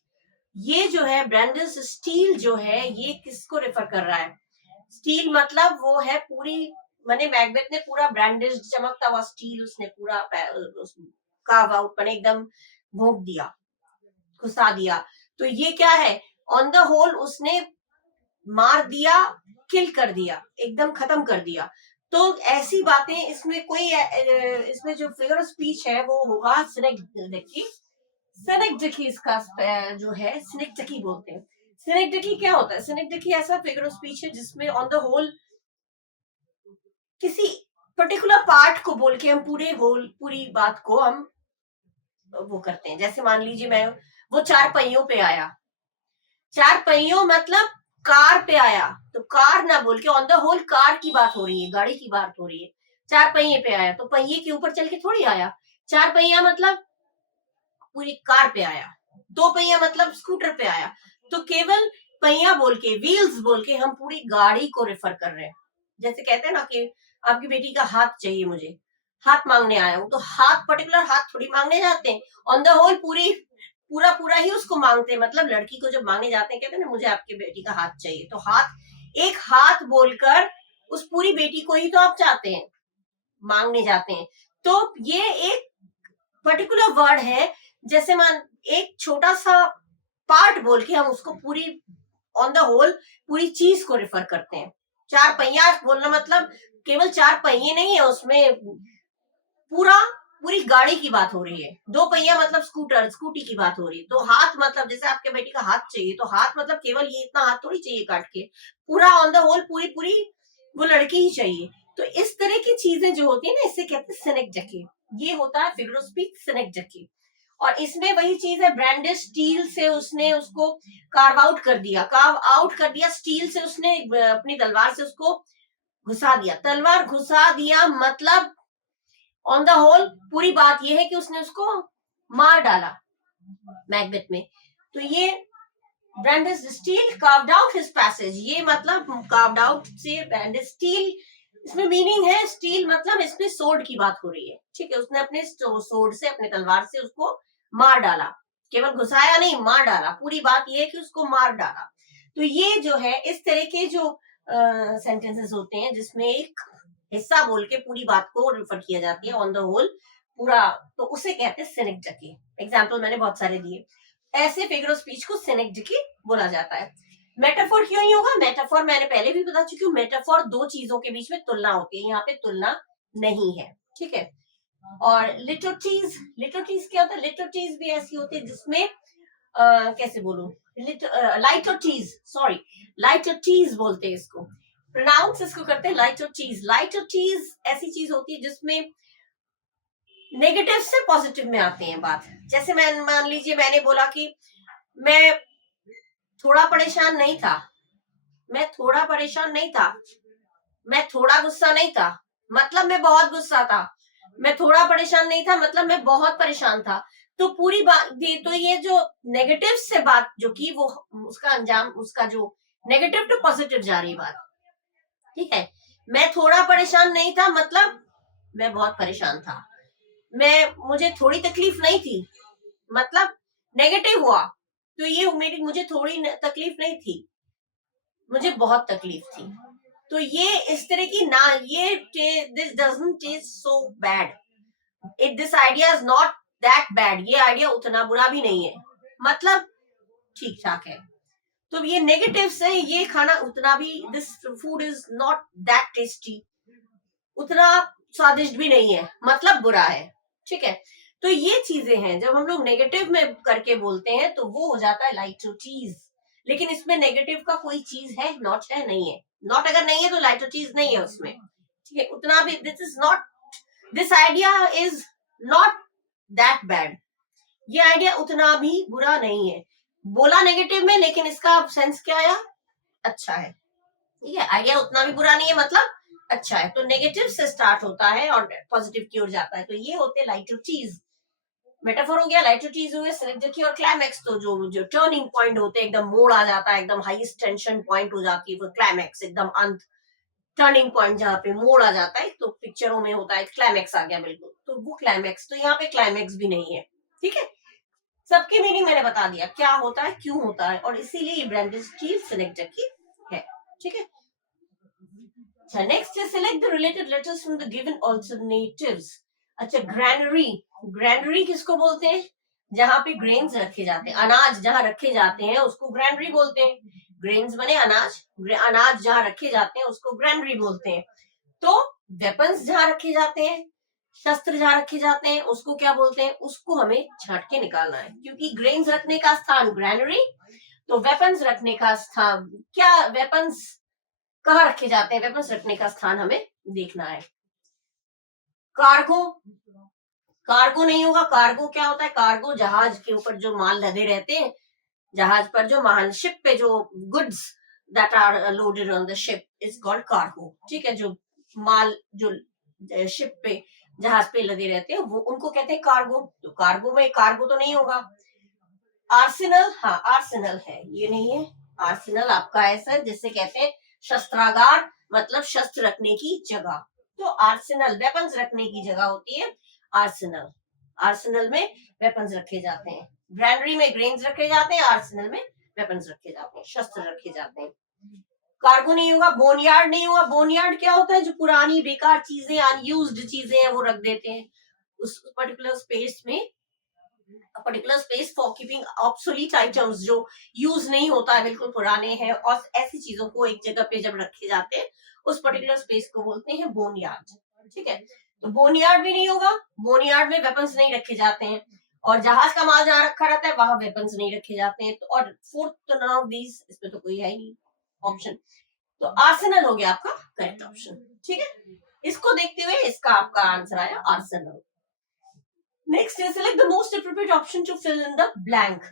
ये जो है ब्रांडिश्ड स्टील जो है ये किसको रेफर कर रहा है? स्टील मतलब वो है पूरी मैंने मैकबेथ ने पूरा ब्रांडेड चमकता हुआ स्टील उसने पूरा कार्व आउट मैंने एकदम भोंक दिया, घुसा दिया। तो ये क्या है, ऑन द होल उसने मार दिया, किल कर दिया, एकदम खत्म कर दिया। तो ऐसी बातें इसमें कोई इसमें जो फिगर ऑफ स्पीच है वो होगा सिनेक्डकी। सिनेक्डकी इसका जो है सिनेक्डकी बोलते हैं। सिनेक्डकी क्या होता है? सिनेक्डकी ऐसा फिगर ऑफ स्पीच है जिसमें ऑन द होल किसी पर्टिकुलर पार्ट को बोल के हम पूरी बात को हम वो करते हैं। जैसे मान लीजिए मैं वो 4 पहियों पे आया, 4 पहियों मतलब कार पे आया, तो कार ना बोल के ऑन द होल कार की बात हो रही है, गाड़ी की बात हो रही है। 4 पहिए पे आया तो पहिए के ऊपर चल के थोड़ी आया। 4 पहिया मतलब पूरी कार पे आया। 2 पहिया मतलब स्कूटर पे आया। तो केवल पहिया बोल के, व्हील्स बोल के हम पूरी गाड़ी को रेफर कर रहे हैं। जैसे कहते हैं ना कि आपकी बेटी का हाथ चाहिए, मुझे हाथ मांगने आया हूं, तो हाथ पर्टिकुलर हाथ थोड़ी मांगने जाते हैं। ऑन द होल पूरा पूरा ही उसको मांगते हैं। मतलब लड़की को जब मांगने जाते हैं कहते हैं ना मुझे आपके बेटी का हाथ चाहिए, तो हाथ, एक हाथ बोलकर उस पूरी बेटी को ही तो आप चाहते हैं, मांगने जाते हैं। तो ये एक पर्टिकुलर वर्ड है। जैसे मान एक छोटा सा पार्ट बोल के हम उसको पूरी ऑन द होल पूरी चीज को रेफर करते हैं। 4 पहिया बोलना मतलब केवल 4 पहिए नहीं है उसमें, पूरी गाड़ी की बात हो रही है। 2 पहिया मतलब स्कूटी की बात हो रही है। तो हाथ मतलब जैसे आपके बेटी का हाथ चाहिए, तो हाथ मतलब केवल ये इतना हाथ थोड़ी चाहिए काट के, पूरा ऑन द होल पूरी पूरी वो लड़की ही चाहिए। तो इस तरह की चीजें जो होती है ना, इसे कहते हैं सिनेक्डकी। ये होता है फिगर ऑफ स्पीच सिनेक्डकी। और इसमें वही चीज है, ब्रांडेड स्टील से उसने उसको कार्व आउट कर दिया, स्टील से उसने अपनी तलवार से उसको घुसा दिया। तलवार घुसा दिया मतलब ऑन द होल पूरी बात यह है कि उसने उसको मार डाला मैकबेथ में। तो ये branded steel carved out his passage, ये मतलब कार्व्ड आउट से ब्रांडेड स्टील, इसमें मीनिंग है स्टील मतलब इसमें सोर्ड की बात हो रही है। ठीक है, उसने अपने सोर्ड से, अपने तलवार से उसको मार डाला, केवल घुसाया नहीं, मार डाला। पूरी बात ये है कि उसको मार डाला। तो ये जो है इस तरह के जो सेंटेंसेस होते हैं जिसमें एक हिस्सा बोल के पूरी बात को रिफर किया जाती है ऑन द होल पूरा, तो उसे कहते हैं सिनेक्डकी। एग्जाम्पल मैंने बहुत सारे दिए। ऐसे फिगर ऑफ स्पीच को सिनेक्डकी बोला जाता है। मेटाफोर क्यों नहीं होगा? मेटाफोर मैंने पहले भी बता चुकी हूँ, मेटाफोर दो चीजों के बीच में तुलना होती है, यहाँ पे तुलना नहीं है। ठीक है। और लिटोटीज, लिटोटीज क्या होता है? लिटोटीज भी ऐसी होती है जिसमें कैसे बोलूं, लाइटोटीज, सॉरी, लाइटोटीज बोलते हैं इसको, प्रोनाउंस इसको करते हैं लाइटोटीज। लाइटोटीज ऐसी चीज होती है जिसमें नेगेटिव से पॉजिटिव में आते हैं बात। जैसे मैं मान लीजिए मैंने बोला कि मैं थोड़ा परेशान नहीं था, मैं थोड़ा परेशान नहीं था, मैं थोड़ा गुस्सा नहीं था मतलब मैं बहुत गुस्सा था, मैं थोड़ा परेशान नहीं था मतलब मैं बहुत परेशान था। तो पूरी बात, तो ये जो नेगेटिव से बात जो की वो उसका अंजाम, उसका जो नेगेटिव टू पॉजिटिव जा रही बात। ठीक है, मैं थोड़ा परेशान नहीं था मतलब मैं बहुत परेशान था, मुझे थोड़ी तकलीफ नहीं थी मतलब नेगेटिव हुआ। तो ये मुझे थोड़ी तकलीफ नहीं थी, मुझे बहुत तकलीफ थी। तो ये इस तरह की ना, ये this doesn't taste so bad, this idea is not that bad, ये आइडिया उतना बुरा भी नहीं है, मतलब ठीक ठाक है। तो ये नेगेटिव से, ये खाना उतना भी, this food is not that tasty, उतना स्वादिष्ट भी नहीं है, मतलब बुरा है। ठीक है, तो ये चीजें हैं जब हम लोग नेगेटिव में करके बोलते हैं तो वो हो जाता है लाइटो चीज। लेकिन इसमें नेगेटिव का कोई चीज है, नॉट है, नहीं है। नॉट अगर नहीं है तो लाइटो चीज नहीं है उसमें। ठीक है, उतना भी, this is not, this idea is not that bad, ये आइडिया उतना भी बुरा नहीं है। बोला नेगेटिव में लेकिन इसका सेंस क्या आया, अच्छा है। ठीक है, आइडिया उतना भी बुरा नहीं है मतलब अच्छा है। तो नेगेटिव से स्टार्ट होता है और पॉजिटिव की ओर जाता है। तो ये होते हैं लाइटर चीज। मेटाफोर हो गया, लाइटर चीज हुए, सिनेक्डकी और क्लाइमैक्स तो जो टर्निंग पॉइंट होते हैं, एकदम मोड़ आ जाता है, एकदम हाईएस्ट टेंशन पॉइंट हो जाती है वो क्लाइमैक्स, एकदम अंत, टर्निंग पॉइंट जहाँ पे मोड़ आ जाता है। तो पिक्चरों में होता है क्लाइमैक्स आ गया बिल्कुल, तो वो क्लाइमैक्स, तो यहाँ पे क्लाइमैक्स भी नहीं है। ठीक है, सबकी मीनिंग मैंने बता दिया क्या होता है, क्यों होता है, और इसीलिए ये ब्रांडेड स्टील सिनेक्डकी है। ठीक है, अच्छा, नेक्स्ट है select the related letters from the given alternatives. अच्छा, ग्रैनरी, ग्रैनरी किसको बोलते हैं? जहाँ पे ग्रेन्स रखे जाते हैं, अनाज जहाँ रखे जाते हैं उसको ग्रैनरी बोलते हैं। ग्रेन्स बने अनाज, अनाज जहाँ रखे जाते हैं उसको ग्रैनरी बोलते हैं। तो वेपन्स जहाँ रखे जाते हैं, शस्त्र जहाँ रखे जाते हैं उसको क्या बोलते हैं? उसको हमें छांट के निकालना है, क्योंकि ग्रेन्स रखने का स्थान ग्रैनरी, तो वेपन्स रखने का स्थान क्या, वेपन्स कहाँ रखे जाते हैं, वेपन्स रखने का स्थान हमें देखना है। कार्गो, कार्गो नहीं होगा। कार्गो क्या होता है? कार्गो जहाज के ऊपर जो माल लदे रहते हैं, जहाज पर जो माल, शिप पे जो goods that are loaded on the ship is called cargo. ठीक है, जो माल जो शिप पे, जहाज पे लदे रहते हैं वो, उनको कहते हैं कार्गो। तो कार्गो में कार्गो तो नहीं होगा। आर्सेनल, हाँ आर्सेनल है, ये नहीं है। आर्सेनल आपका ऐसा जिससे कहते हैं शस्त्रागार, मतलब शस्त्र रखने की जगह। तो आर्सेनल वेपन्स रखने की जगह होती है आर्सेनल। आर्सेनल में वेपन्स रखे जाते हैं। ग्रैनरी में ग्रेन्स रखे जाते हैं, आर्सेनल में वेपन्स रखे जाते हैं, शस्त्र रखे जाते हैं। कार्गो नहीं होगा। बोनयार्ड नहीं होगा। बोनयार्ड क्या होता है? जो पुरानी बेकार चीजें, अनयूज्ड चीजें हैं वो रख देते हैं उस पर्टिकुलर स्पेस में, particular space for keeping obsolete items, जो यूज नहीं होता है, बिल्कुल पुराने हैं, और ऐसी चीजों को एक जगह पे जब रखे जाते हैं उस पर्टिकुलर स्पेस को बोलते हैं बोनयार्ड। ठीक है, तो बोनयार्ड भी नहीं होगा। बोनयार्ड में वेपन्स नहीं रखे जाते हैं, और जहाज का माल जहां रखा रहता है वहां वेपन्स नहीं रखे जाते हैं। तो और फोर्थ तो नन ऑफ दीज, इसमें तो कोई है ही नहीं ऑप्शन। तो आर्सेनल हो गया आपका करेक्ट ऑप्शन। ठीक है, इसको देखते हुए इसका आपका आंसर आया Arsenal. Next is select the most appropriate option to fill in the blank.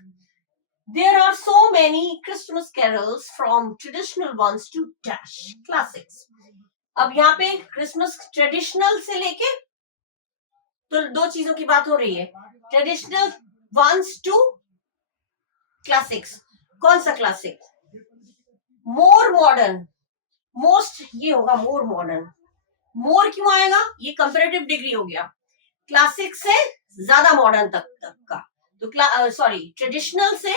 There are so many Christmas carols from traditional ones to dash classics. अब यहाँ पे क्रिसमस ट्रेडिशनल से लेके, तो दो चीजों की बात हो रही है, ट्रेडिशनल वंस टू क्लासिक्स। कौन सा क्लासिक? मोर मॉडर्न, मोस्ट ये होगा मोर मॉडर्न। मोर क्यों आएगा? ये कंपैरेटिव डिग्री हो गया, क्लासिक से ज्यादा मॉडर्न तक का। तो सॉरी, ट्रेडिशनल से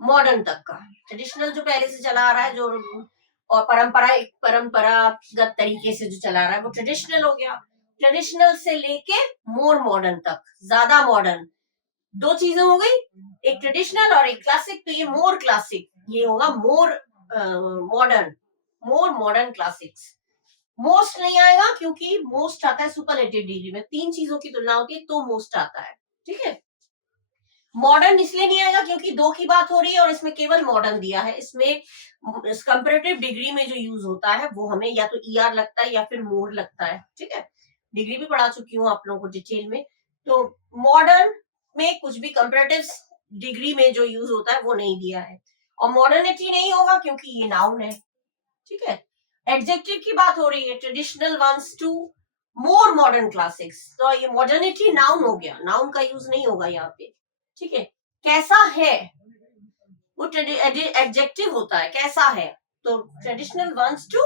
मॉडर्न तक का। ट्रेडिशनल जो पहले से चला आ रहा है, जो और परंपरागत तरीके से जो चला रहा है वो ट्रेडिशनल हो गया। ट्रेडिशनल से लेके मोर मॉडर्न तक, ज्यादा मॉडर्न, दो चीजें हो गई, एक ट्रेडिशनल और एक क्लासिक। तो ये मोर क्लासिक, ये होगा मोर मॉडर्न, मोर मॉडर्न क्लासिक्स। मोस्ट नहीं आएगा क्योंकि मोस्ट आता है सुपरलेटिव डिग्री में, तीन चीजों की तुलना होती है तो मोस्ट आता है। ठीक है, मॉडर्न इसलिए नहीं आएगा क्योंकि दो की बात हो रही है और इसमें केवल मॉडर्न दिया है। इसमें कंपैरेटिव डिग्री में जो यूज होता है वो हमें या तो ईआर लगता है या फिर मोर लगता है। ठीक है, डिग्री भी पढ़ा चुकी हूँ आप लोगों को डिटेल में। तो मॉडर्न में कुछ भी कंपैरेटिव डिग्री में जो यूज होता है वो नहीं दिया है, और मॉडर्निटी नहीं होगा क्योंकि ये नाउन है। ठीक है, एडजेक्टिव की बात हो रही है, traditional ones to more modern classics, तो ये मॉडर्निटी नाउन हो गया, नाउन का यूज नहीं होगा यहाँ पे। ठीक है, कैसा है वो एडजेक्टिव होता है, कैसा है। तो ट्रेडिशनल वंस टू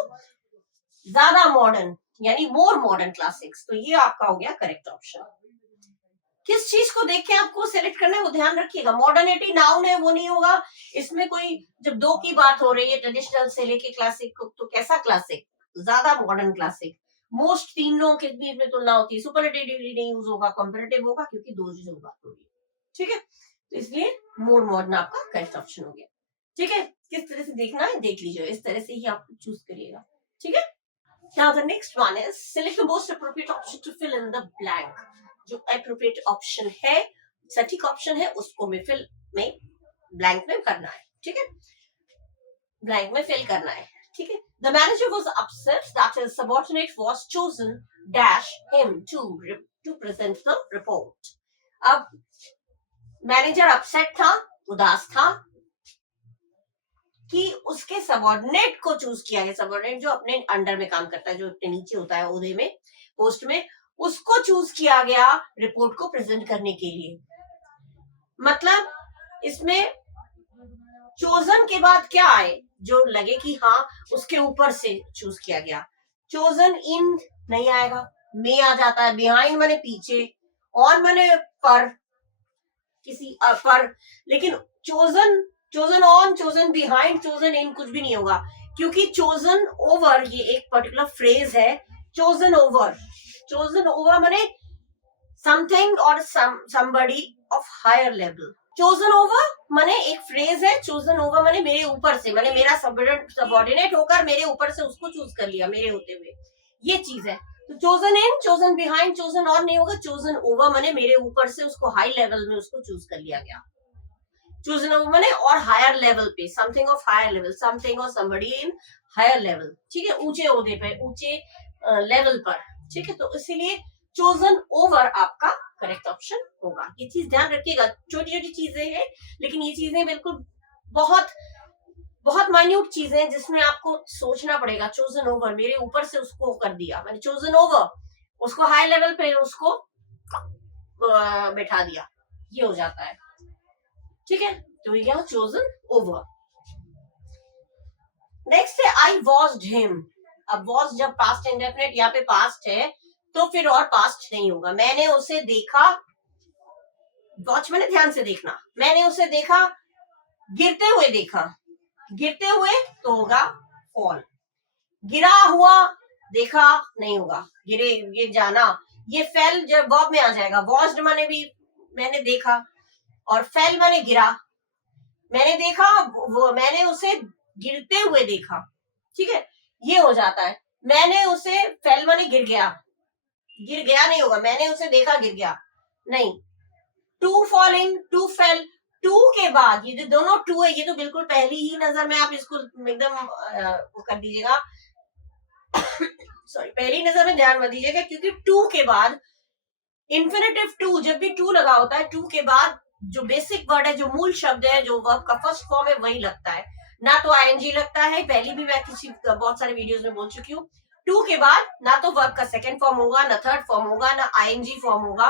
ज्यादा मॉडर्न, यानी मोर मॉडर्न क्लासिक्स। तो ये आपका हो गया करेक्ट ऑप्शन। किस चीज को देख के आपको सेलेक्ट करना है वो ध्यान रखिएगा। मॉडर्निटी नाउन है वो नहीं होगा इसमें कोई, जब दो की बात हो रही है ट्रेडिशनल से लेके क्लासिक, तो कैसा क्लासिक? ज्यादा मॉडर्न क्लासिक। मोस्ट तीनों के बीच में तुलना होती है, सुपरलेटिव डिग्री नहीं यूज होगा, कंपैरेटिव होगा क्योंकि दो चीजों की बात हो रही है। ठीक है, तो इसलिए मोर मॉडर्न आपका करेक्ट ऑप्शन हो गया। ठीक है, किस तरह से देखना है देख लीजिए, इस तरह से ही आप चूज करिएगा। ठीक है, now the next one is select the most appropriate option to fill in the blank. जो appropriate option है, सटीक ऑप्शन है, उसको में फिल में ब्लैंक में करना है। ठीक है, ब्लैंक में फिल करना है। ठीक है, the manager was upset that his subordinate was chosen dash him to present the report. अब मैनेजर अपसेट था, उदास था कि उसके सबॉर्डिनेट को चूज किया गया। सबॉर्डिनेट जो अपने अंडर में काम करता है, जो अपने नीचे होता है ओहदे में, पोस्ट में, उसको चूज किया गया रिपोर्ट को प्रेजेंट करने के लिए। मतलब इसमें चोजन के बाद क्या आए जो लगे कि हाँ उसके ऊपर से चूज किया गया। चोजन इन नहीं आएगा, में आ जाता है, बिहाइंड माने पीछे, ऑन माने पर, किसी पर, लेकिन chosen, chosen on, chosen behind, chosen in कुछ भी नहीं होगा। क्योंकि चोजन ओवर ये एक पर्टिकुलर फ्रेज है। चोजन ओवर माने समथिंग और somebody of higher level. Chosen over माने एक फ्रेज है, चोजन ओवर माने मेरे ऊपर से, माने मेरा सबॉर्डिनेट होकर मेरे ऊपर से उसको चूज कर लिया मेरे होते हुए, ये चीज है। तो chosen in, chosen behind, chosen on नहीं होगा, चोजन ओवर माने मेरे ऊपर से उसको हाई लेवल में उसको चूज कर लिया गया। चोजन ओवर माने और हायर लेवल पे, something of higher level, something और somebody इन हायर लेवल, ठीक है, ऊंचे ओहदे पे, ऊंचे लेवल पर, ठीक है। तो इसीलिए चोजन ओवर आपका करेक्ट ऑप्शन होगा। ये चीज ध्यान रखिएगा, छोटी छोटी चीजें हैं लेकिन ये चीजें बिल्कुल बहुत बहुत माइन्यूट चीजें हैं जिसमें आपको सोचना पड़ेगा। चोजन ओवर, मेरे ऊपर से उसको कर दिया मैंने, चोजन ओवर, उसको हाई लेवल पे उसको बैठा दिया, ये हो जाता है, ठीक है। तो ये चोजन ओवर। नेक्स्ट है आई वॉज्ड हिम। अब वॉज जब पास्ट इंडेफिनिट, यहाँ पे पास्ट है तो फिर और पास्ट नहीं होगा। मैंने उसे देखा, वॉच मैंने ध्यान से देखना, मैंने उसे देखा, गिरते हुए देखा, गिरते हुए तो होगा फॉल, गिरा हुआ देखा नहीं होगा, गिरे गिर जाना, ये फेल जब वर्ब में आ जाएगा। वॉज्ड माने भी मैंने देखा और फेल माने गिरा, मैंने देखा वो, मैंने उसे गिरते हुए देखा, ठीक है, ये हो जाता है। मैंने उसे फेल माने गिर गया, गिर गया नहीं होगा, मैंने उसे देखा गिर गया नहीं। To falling, to fall, to के बाद ये जो दोनों टू है ये तो बिल्कुल पहली ही नजर में आप इसको एकदम वो कर दीजिएगा सॉरी, पहली नजर में ध्यान मत दीजिएगा, क्योंकि टू के बाद इन्फिनेटिव टू, जब भी टू लगा होता है, टू के बाद जो बेसिक वर्ड है, जो मूल शब्द है, जो वर्ब का फर्स्ट फॉर्म है, वही लगता है, ना तो आईएनजी लगता है। पहले भी मैं बहुत सारे वीडियोस में बोल चुकी हूँ, टू के बाद ना तो वर्ब का सेकंड फॉर्म होगा, ना थर्ड फॉर्म होगा, ना आईएनजी फॉर्म होगा,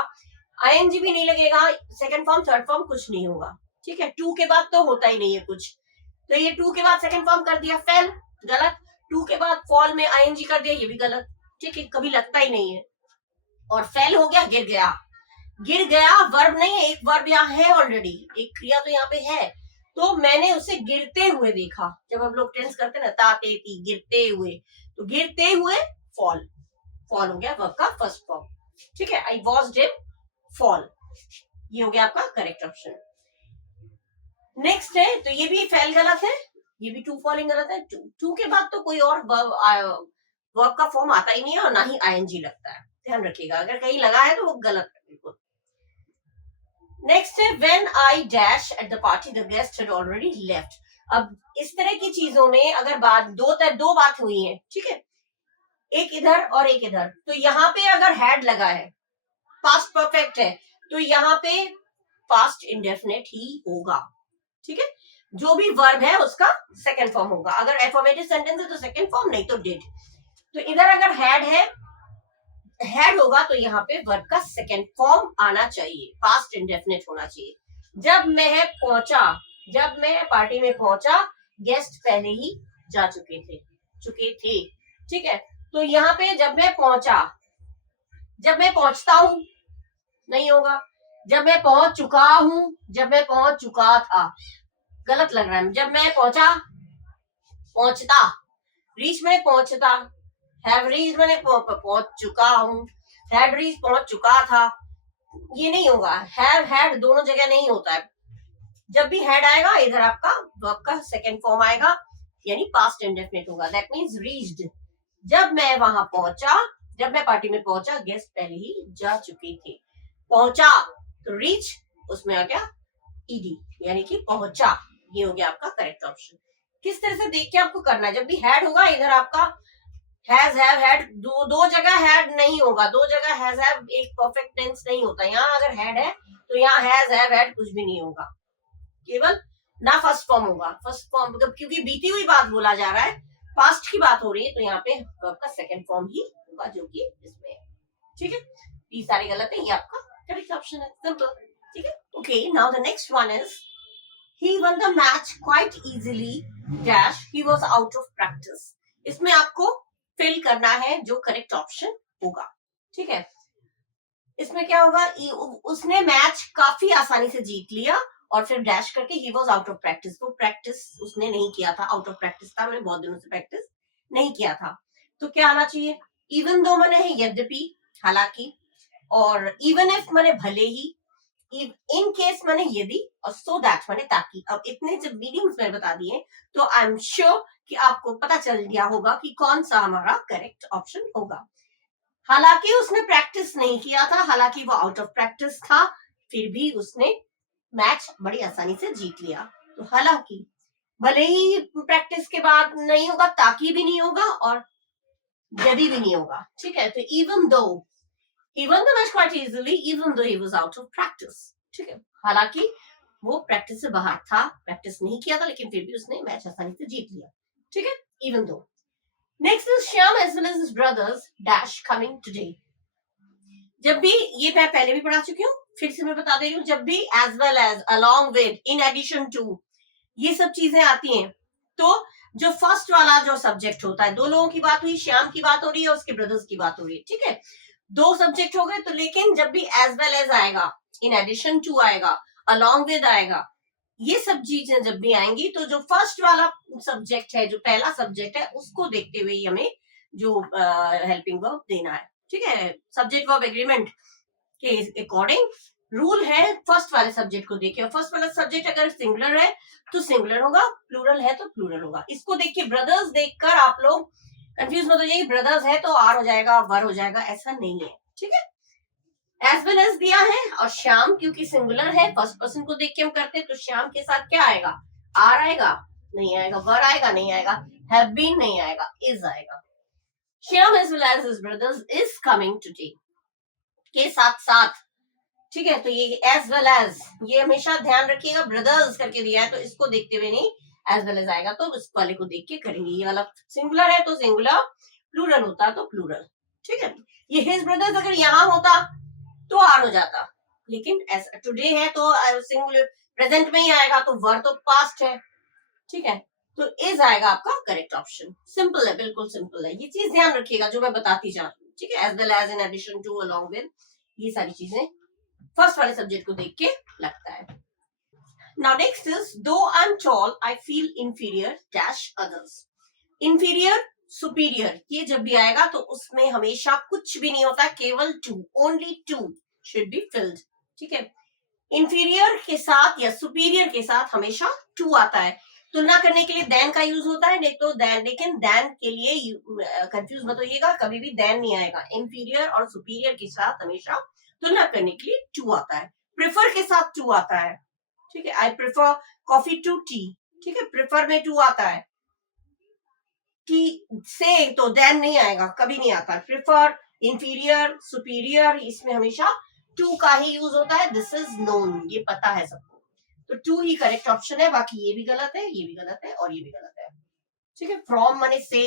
आईएनजी भी नहीं लगेगा, सेकंड फॉर्म थर्ड फॉर्म कुछ नहीं होगा, ठीक है। टू के बाद तो होता ही नहीं है कुछ, तो ये टू के बाद सेकंड फॉर्म कर दिया फेल, गलत। टू के बाद फॉल में आईएनजी कर दिया, ये भी गलत, ठीक है, कभी लगता ही नहीं है। और फेल हो गया, गिर गया, गिर गया वर्ब नहीं है, एक वर्ब यहाँ है ऑलरेडी, एक क्रिया तो यहाँ पे है। तो मैंने उसे गिरते हुए देखा, जब हम लोग टेंस करते हैं ना, ताते ती, गिरते हुए, तो गिरते हुए फॉल, फॉल हो गया वर्ब का फर्स्ट फॉर्म, ठीक है। आई वॉज्ड हिम फॉल, ये हो गया आपका करेक्ट ऑप्शन। नेक्स्ट है, तो ये भी फेल गलत है, ये भी टू फॉलिंग गलत है। टू के बाद तो कोई और वर्ब का फॉर्म आता ही नहीं है और ना ही आईएनजी लगता है, ध्यान रखिएगा, अगर कहीं लगा है तो वो गलत है बिल्कुल। नेक्स्ट है when I dash at the party the guest had already left. अब इस तरह की चीजों में अगर बात दो बात हुई है, ठीक है, एक इधर और एक इधर, तो यहाँ पे अगर हैड लगा है, पास्ट परफेक्ट है, तो यहाँ पे पास्ट इंडेफिनिट ही होगा, ठीक है। जो भी वर्ब है उसका सेकंड फॉर्म होगा, अगर एफर्मेटिव सेंटेंस है तो सेकंड फॉर्म, नहीं तो डिड। तो इधर अगर हैड है, हैड होगा तो यहाँ पे वर्ब का सेकंड फॉर्म आना चाहिए, पास्ट इंडेफिनिट होना चाहिए। जब मैं पहुंचा, जब मैं पार्टी में पहुंचा, गेस्ट पहले ही जा चुके थे, ठीक है। तो यहाँ पे जब मैं पहुंचा, जब मैं पहुंचता हूं नहीं होगा, जब मैं पहुंच चुका हूं, जब मैं पहुंच चुका था, गलत लग रहा है। जब मैं पहुंचा, पहुंचता, रीच में पहुंचता, हैव रीच मैंने पहुंच चुका हूं, हैड रीच पहुंच चुका था, ये नहीं होगा। हैव हैड दोनों जगह नहीं होता है, जब भी हैड आएगा इधर आपका वर्ब का सेकंड फॉर्म आएगा, यानी पास्ट इंडेफिनिट होगा, दैट मींस रीच्ड। जब मैं वहां पहुंचा, जब मैं पार्टी में पहुंचा, गेस्ट पहले ही जा चुके थे। पहुंचा तो रीच, उसमें आ गया ईडी, यानी कि पहुंचा, ये हो गया आपका करेक्ट ऑप्शन। किस तरह से देख के आपको करना है, जब भी हैड होगा इधर आपका हैज हैव हैड, दो जगह हैड नहीं होगा, दो जगह हैज हैव एक परफेक्ट टेंस नहीं होता। यहाँ अगर हैड है तो यहाँ हैज हैव हैड कुछ भी नहीं होगा, केवल ना फर्स्ट फॉर्म होगा, फर्स्ट फॉर्म क्योंकि बीती हुई बात बोला जा रहा है, पास्ट की बात हो रही है, तो यहाँ पे वर्ब का सेकंड फॉर्म ही होगा, जो कि इसमें है, ठीक है। ये सारे गलत है, ये आपका करेक्ट ऑप्शन है, सिंपल, ठीक है। Okay, now the next one is he won the match quite easily dash he was out of practice। इसमें आपको फिल करना है जो करेक्ट ऑप्शन होगा, ठीक है। इसमें क्या होगा, उसने मैच काफी आसानी से जीत लिया और फिर डैश करके he was out of practice, वो प्रैक्टिस उसने नहीं किया था, आउट ऑफ प्रैक्टिस था, मैंने बहुत दिनों से प्रैक्टिस नहीं किया था। तो क्या आना चाहिए, इवन दो मैंने है यद्यपि, हालांकि, और इवन इफ मैंने भले ही, इन केस मैंने यदि, और सो दैट मैंने ताकि। अब इतने जब मीनिंग्स मैंने बता दिए तो आई एम श्योर कि आपको पता चल गया होगा कि कौन सा हमारा करेक्ट ऑप्शन होगा। हालांकि उसने प्रैक्टिस नहीं किया था, हालांकि वो आउट ऑफ प्रैक्टिस था, फिर भी उसने मैच बड़ी आसानी से जीत लिया। तो हालांकि, भले ही प्रैक्टिस के बाद नहीं होगा, ताकि भी नहीं होगा, और यदि भी नहीं होगा, ठीक है। तो even though match quite easily, even though he was out of practice, ठीक है। हालांकि वो प्रैक्टिस से बाहर था, प्रैक्टिस नहीं किया था, लेकिन फिर भी उसने मैच आसानी से जीत लिया, ठीक है, इवन दो। Next is Shyam as well as his brothers dash coming today. जब भी, ये मैं पहले भी पढ़ा चुकी हूँ, फिर से मैं बता दे रही हूँ, जब भी as well as, along with, in addition to, ये सब चीजें आती हैं, तो जो फर्स्ट वाला जो सब्जेक्ट होता है, दो लोगों की बात हुई, श्याम की बात हो रही है, उसके ब्रदर्स की बात हो रही है, ठीक है, दो सब्जेक्ट हो गए। तो लेकिन जब भी एज वेल एज आएगा, इन एडिशन टू आएगा, अलोंग विद आएगा, ये सब चीजें जब भी आएंगी, तो जो फर्स्ट वाला सब्जेक्ट है, जो पहला सब्जेक्ट है, उसको देखते हुए हमें जो हेल्पिंग वर्ब देना है, ठीक है। सब्जेक्ट वर्ब एग्रीमेंट के अकॉर्डिंग रूल है, फर्स्ट वाले सब्जेक्ट को देखिए, फर्स्ट वाला सब्जेक्ट अगर सिंगुलर है तो सिंगुलर होगा, प्लूरल है तो प्लूरल होगा। इसको देख के, ब्रदर्स देखकर आप लोग कंफ्यूज मत हो जाइए, ब्रदर्स है तो आर हो जाएगा, वर हो जाएगा, ऐसा नहीं है, ठीक है। एज वेल एज दिया है, और श्याम क्योंकि सिंगुलर है, फर्स्ट पर्सन को देख के हम करते हैं, तो श्याम के साथ क्या आएगा, आर आएगा, नहीं आएगा, वर आएगा, नहीं आएगा, हैव बीन नहीं आएगा, इज आएगा। Shyam as well as his brothers is coming today के साथ साथ, ठीक है। तो ये एज वेल एज, ये हमेशा ध्यान रखिएगा, ब्रदर्स करके दिया है तो इसको देखते हुए नहीं, एज वेल एज आएगा तो इस वाले को देख के करेंगे। ये वाला सिंगुलर है तो सिंगुलर, प्लूरल होता तो प्लूरल, ठीक है। ये हिज ब्रदर्स अगर यहाँ होता तो आर हो जाता, लेकिन टुडे है तो सिंगुलर प्रेजेंट में ही आएगा, तो वर तो पास्ट है, ठीक है। तो इज आएगा आपका करेक्ट ऑप्शन। सिंपल है, बिल्कुल सिंपल है, ये चीज ध्यान रखिएगा जो मैं बताती जा रही हूँ, ठीक है। As well as, in addition to, along with, ये सारी चीजें फर्स्ट वाले सब्जेक्ट को देख के लगता है। नाउ नेक्स्ट इज, दो I am tall I feel inferior dash others. Inferior, superior, ये जब भी आएगा तो उसमें हमेशा कुछ भी नहीं होता, केवल to, only to should be filled, ठीक है। इंफीरियर के साथ या सुपीरियर के साथ हमेशा टू आता है। तुलना करने के लिए देन का यूज होता है, नहीं तो देन, लेकिन देन के लिए कंफ्यूज मत होइएगा, कभी भी देन नहीं आएगा। इंफीरियर और सुपीरियर के साथ हमेशा तुलना करने के लिए टू आता है। प्रेफर के साथ टू आता है, ठीक है, I prefer coffee to tea, ठीक है, प्रेफर में टू आता है। टी से तो देन नहीं आएगा, कभी नहीं आता। प्रेफर, इंफीरियर, सुपीरियर, इसमें हमेशा टू का ही यूज होता है, दिस इज नोन, ये पता है सबको, तो टू ही करेक्ट ऑप्शन है। बाकी ये भी गलत है, ये भी गलत है, और ये भी गलत है, ठीक है। फ्रॉम माने से,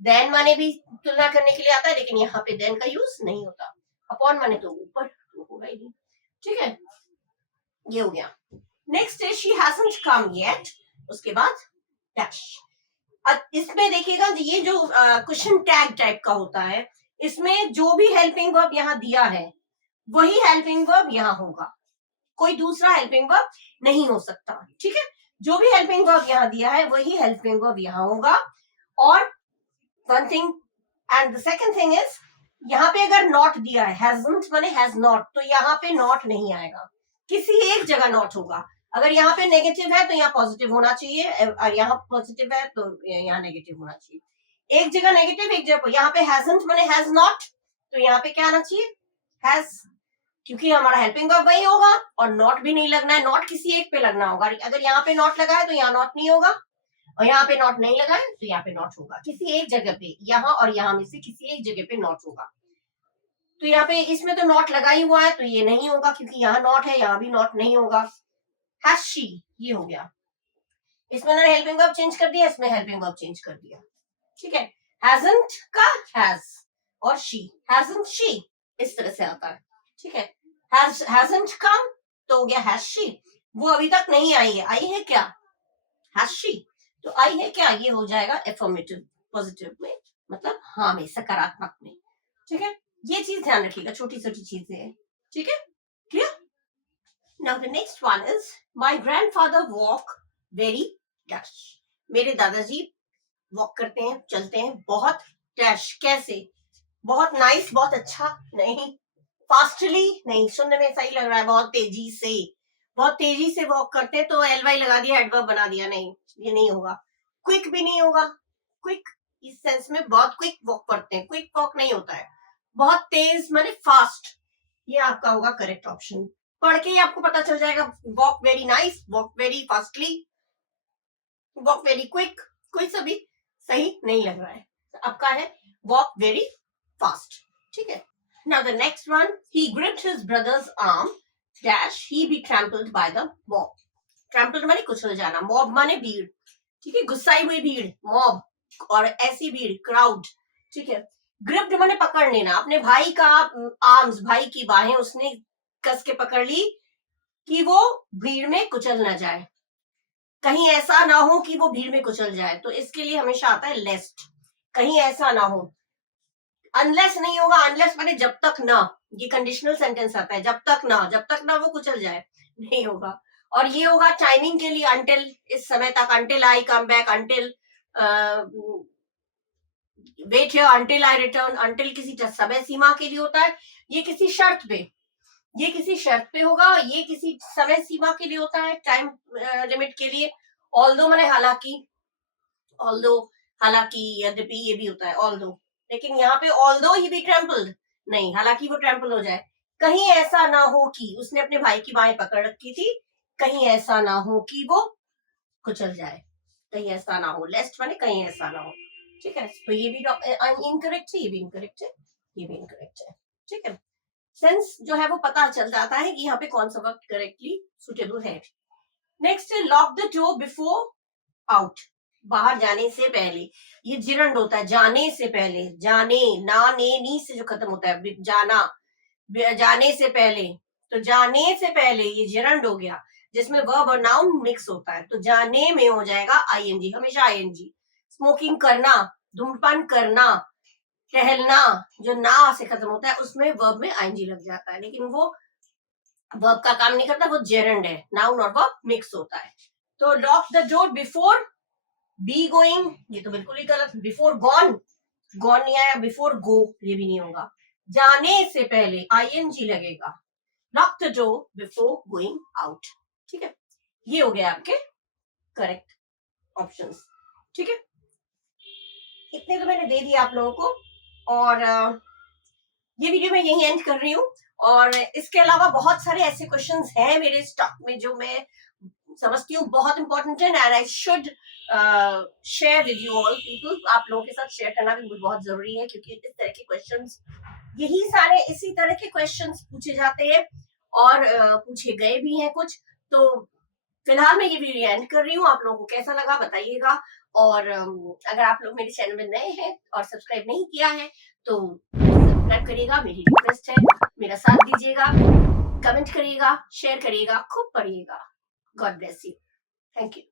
देन माने भी तुलना करने के लिए आता है, लेकिन यहाँ पे देन का यूज नहीं होता। अपॉन माने तो ऊपर, तो होगा ही नहीं, ठीक है। ये हो गया। Next is she hasn't come yet, उसके बाद डैश। इसमें देखिएगा, ये जो क्वेश्चन टैग टाइप का होता है, इसमें जो भी हेल्पिंग वर्ब यहाँ दिया है वही हेल्पिंग वर्ब यहाँ होगा, कोई दूसरा हेल्पिंग वर्ब नहीं हो सकता, ठीक है। जो भी हेल्पिंग वर्ब यहाँ दिया है वही हेल्पिंग वर्ब यहाँ होगा। और one thing, and the second thing is, यहाँ पे अगर नॉट दिया है, हैजंट माने हैज नॉट, तो यहाँ पे नॉट नहीं आएगा, किसी एक जगह नॉट होगा। अगर यहाँ पे नेगेटिव है तो यहाँ पॉजिटिव होना चाहिए, और यहाँ पॉजिटिव है तो यहाँ नेगेटिव होना चाहिए। एक जगह नेगेटिव, एक जगह, यहाँ पे हैजंट माने हैज नॉट, तो यहाँ पे क्या आना चाहिए, हैज, क्योंकि हमारा हेल्पिंग वर्ब वही होगा, और नॉट भी नहीं लगना है, नॉट किसी एक पे लगना होगा। अगर यहाँ पे नॉट लगा है तो यहाँ नॉट नहीं होगा, और यहाँ पे नॉट नहीं लगा है तो यहाँ पे नॉट होगा, किसी एक जगह पे, यहाँ और यहाँ में से किसी एक जगह पे नॉट होगा। तो यहाँ पे इसमें तो नॉट लगा ही हुआ है, तो ये नहीं होगा, क्योंकि यहाँ नॉट है, यहाँ भी नॉट नहीं होगा। हैज शी, ये हो गया, इसमें ना हेल्पिंग वर्ब चेंज कर दिया, इसमें हेल्पिंग वर्ब चेंज कर दिया, ठीक है। हैजंट का हैज, और शी, हैजंट शी, इस तरह से आता है, ठीक है। hasn't come तो हो गया has she, वो अभी तक नहीं आई है, आई है क्या, has she, तो आई है क्या, ये हो जाएगा एफर्मेटिव पॉजिटिव में, मतलब हाँ में, सकारात्मक में, ठीक है। ये चीज ध्यान रखिएगा, छोटी छोटी चीजें हैं, ठीक है, clear. Now the next one is my grandfather walk very dash. मेरे दादाजी वॉक करते हैं, चलते हैं बहुत डैश, कैसे, बहुत नाइस, बहुत अच्छा नहीं, फास्टली नहीं, सुनने में सही लग रहा है, बहुत तेजी से वॉक करते हैं तो एलवाई लगा दिया, एडवर्ब बना दिया, नहीं ये नहीं होगा। क्विक भी नहीं होगा, क्विक इस सेंस में बहुत क्विक वॉक करते हैं, क्विक वॉक नहीं होता है, बहुत तेज माने फास्ट, ये आपका होगा करेक्ट ऑप्शन। पढ़ के ही आपको पता चल जाएगा, walk very nice, walk very fastly, walk very quick, कोई सा भी सही नहीं लग रहा है। आपका है वॉक वेरी फास्ट, ठीक है। Now the next one, he gripped his brother's arm dash he be trampled by the mob. Trampled माने कुचल जाना, mob माने भीड़, ठीक है, गुस्साई हुई भीड़, mob, और ऐसी भीड़, crowd, ठीक है। gripped माने पकड़ लेना, अपने भाई का आर्म्स, भाई की बाहें उसने कस के पकड़ ली कि वो भीड़ में कुचल ना जाए, कहीं ऐसा ना हो कि वो भीड़ में कुचल जाए, तो इसके लिए हमेशा आता है लेस्ट, कहीं ऐसा ना हो। अनलेस नहीं होगा, अनलेस माने जब तक ना, ये कंडीशनल सेंटेंस आता है, जब तक ना वो कुचल जाए, नहीं होगा। और ये होगा टाइमिंग के लिए, अंटिल, इस समय तक, until I come back, until wait here, until I return, until किसी समय सीमा के लिए होता है, ये किसी शर्त पे, ये किसी शर्त पे होगा, ये किसी समय सीमा के लिए होता है, टाइम लिमिट के लिए। ऑल्दो माने हालांकि, ऑल्दो हालांकि, यद्यपि, ये भी होता है ऑल्दो, लेकिन यहाँ पे ऑल्दो ही भी ट्रैम्पल्ड नहीं, हालांकि वो ट्रैम्पल हो जाए, कहीं ऐसा ना हो कि, उसने अपने भाई की बाहें पकड़ रखी थी, कहीं ऐसा ना हो कि वो कुचल जाए, कहीं ऐसा ना हो, लेस्ट माने कहीं ऐसा ना हो, ठीक है। तो ये भी इनकरेक्ट है, ये भी इनकरेक्ट है, ये भी इनकरेक्ट है, ठीक है। सेंस जो है वो पता चल जाता है कि यहाँ पे कौन सा वर्ड करेक्टली सुटेबल है। नेक्स्ट है lock the door before out, बाहर जाने से पहले, ये जिरंड होता है, जाने से पहले, जाने, ना ने नी से जो खत्म होता है, जाना, जाने से पहले, तो जाने से पहले ये जिरंड हो गया, जिसमें वर्ब और नाउन मिक्स होता है, तो जाने में हो जाएगा आईएनजी, हमेशा आईएनजी। स्मोकिंग करना, धूम्रपान करना, टहलना, जो ना से खत्म होता है उसमें वर्ब में आईएनजी लग जाता है, लेकिन वो वर्ब का काम नहीं करता, वो जेरंड है, नाउन और वर्ब मिक्स होता है। तो lock the door before be going, ये तो बिल्कुल ही गलत, बिफोर गॉन, गॉन नहीं आया, बिफोर गो, ये भी नहीं होगा, जाने से पहले आईएनजी लगेगा, lock the door before going out, ठीक है। ये हो गया आपके करेक्ट ऑप्शंस, ठीक है। इतने तो मैंने दे दिया आप लोगों को, और ये वीडियो मैं यही एंड कर रही हूँ। और इसके अलावा बहुत सारे ऐसे क्वेश्चंस हैं मेरे स्टॉक में जो मैं समझती हूँ बहुत इंपॉर्टेंट है, and I should share with you all people, आप लोगों के साथ शेयर करना भी बहुत जरूरी है, क्योंकि इस तरह के क्वेश्चंस, यही सारे इसी तरह के क्वेश्चंस पूछे जाते हैं और पूछे गए भी हैं कुछ। तो फिलहाल मैं ये वीडियो एंड कर रही हूँ, आप लोगों को कैसा लगा बताइएगा, और अगर आप लोग मेरे चैनल में नए हैं और सब्सक्राइब नहीं किया है तो सब्सक्राइब करिएगा, मेरी रिक्वेस्ट है, मेरा साथ दीजिएगा, कमेंट करिएगा, शेयर करिएगा, खूब पढ़िएगा। God bless you, thank you.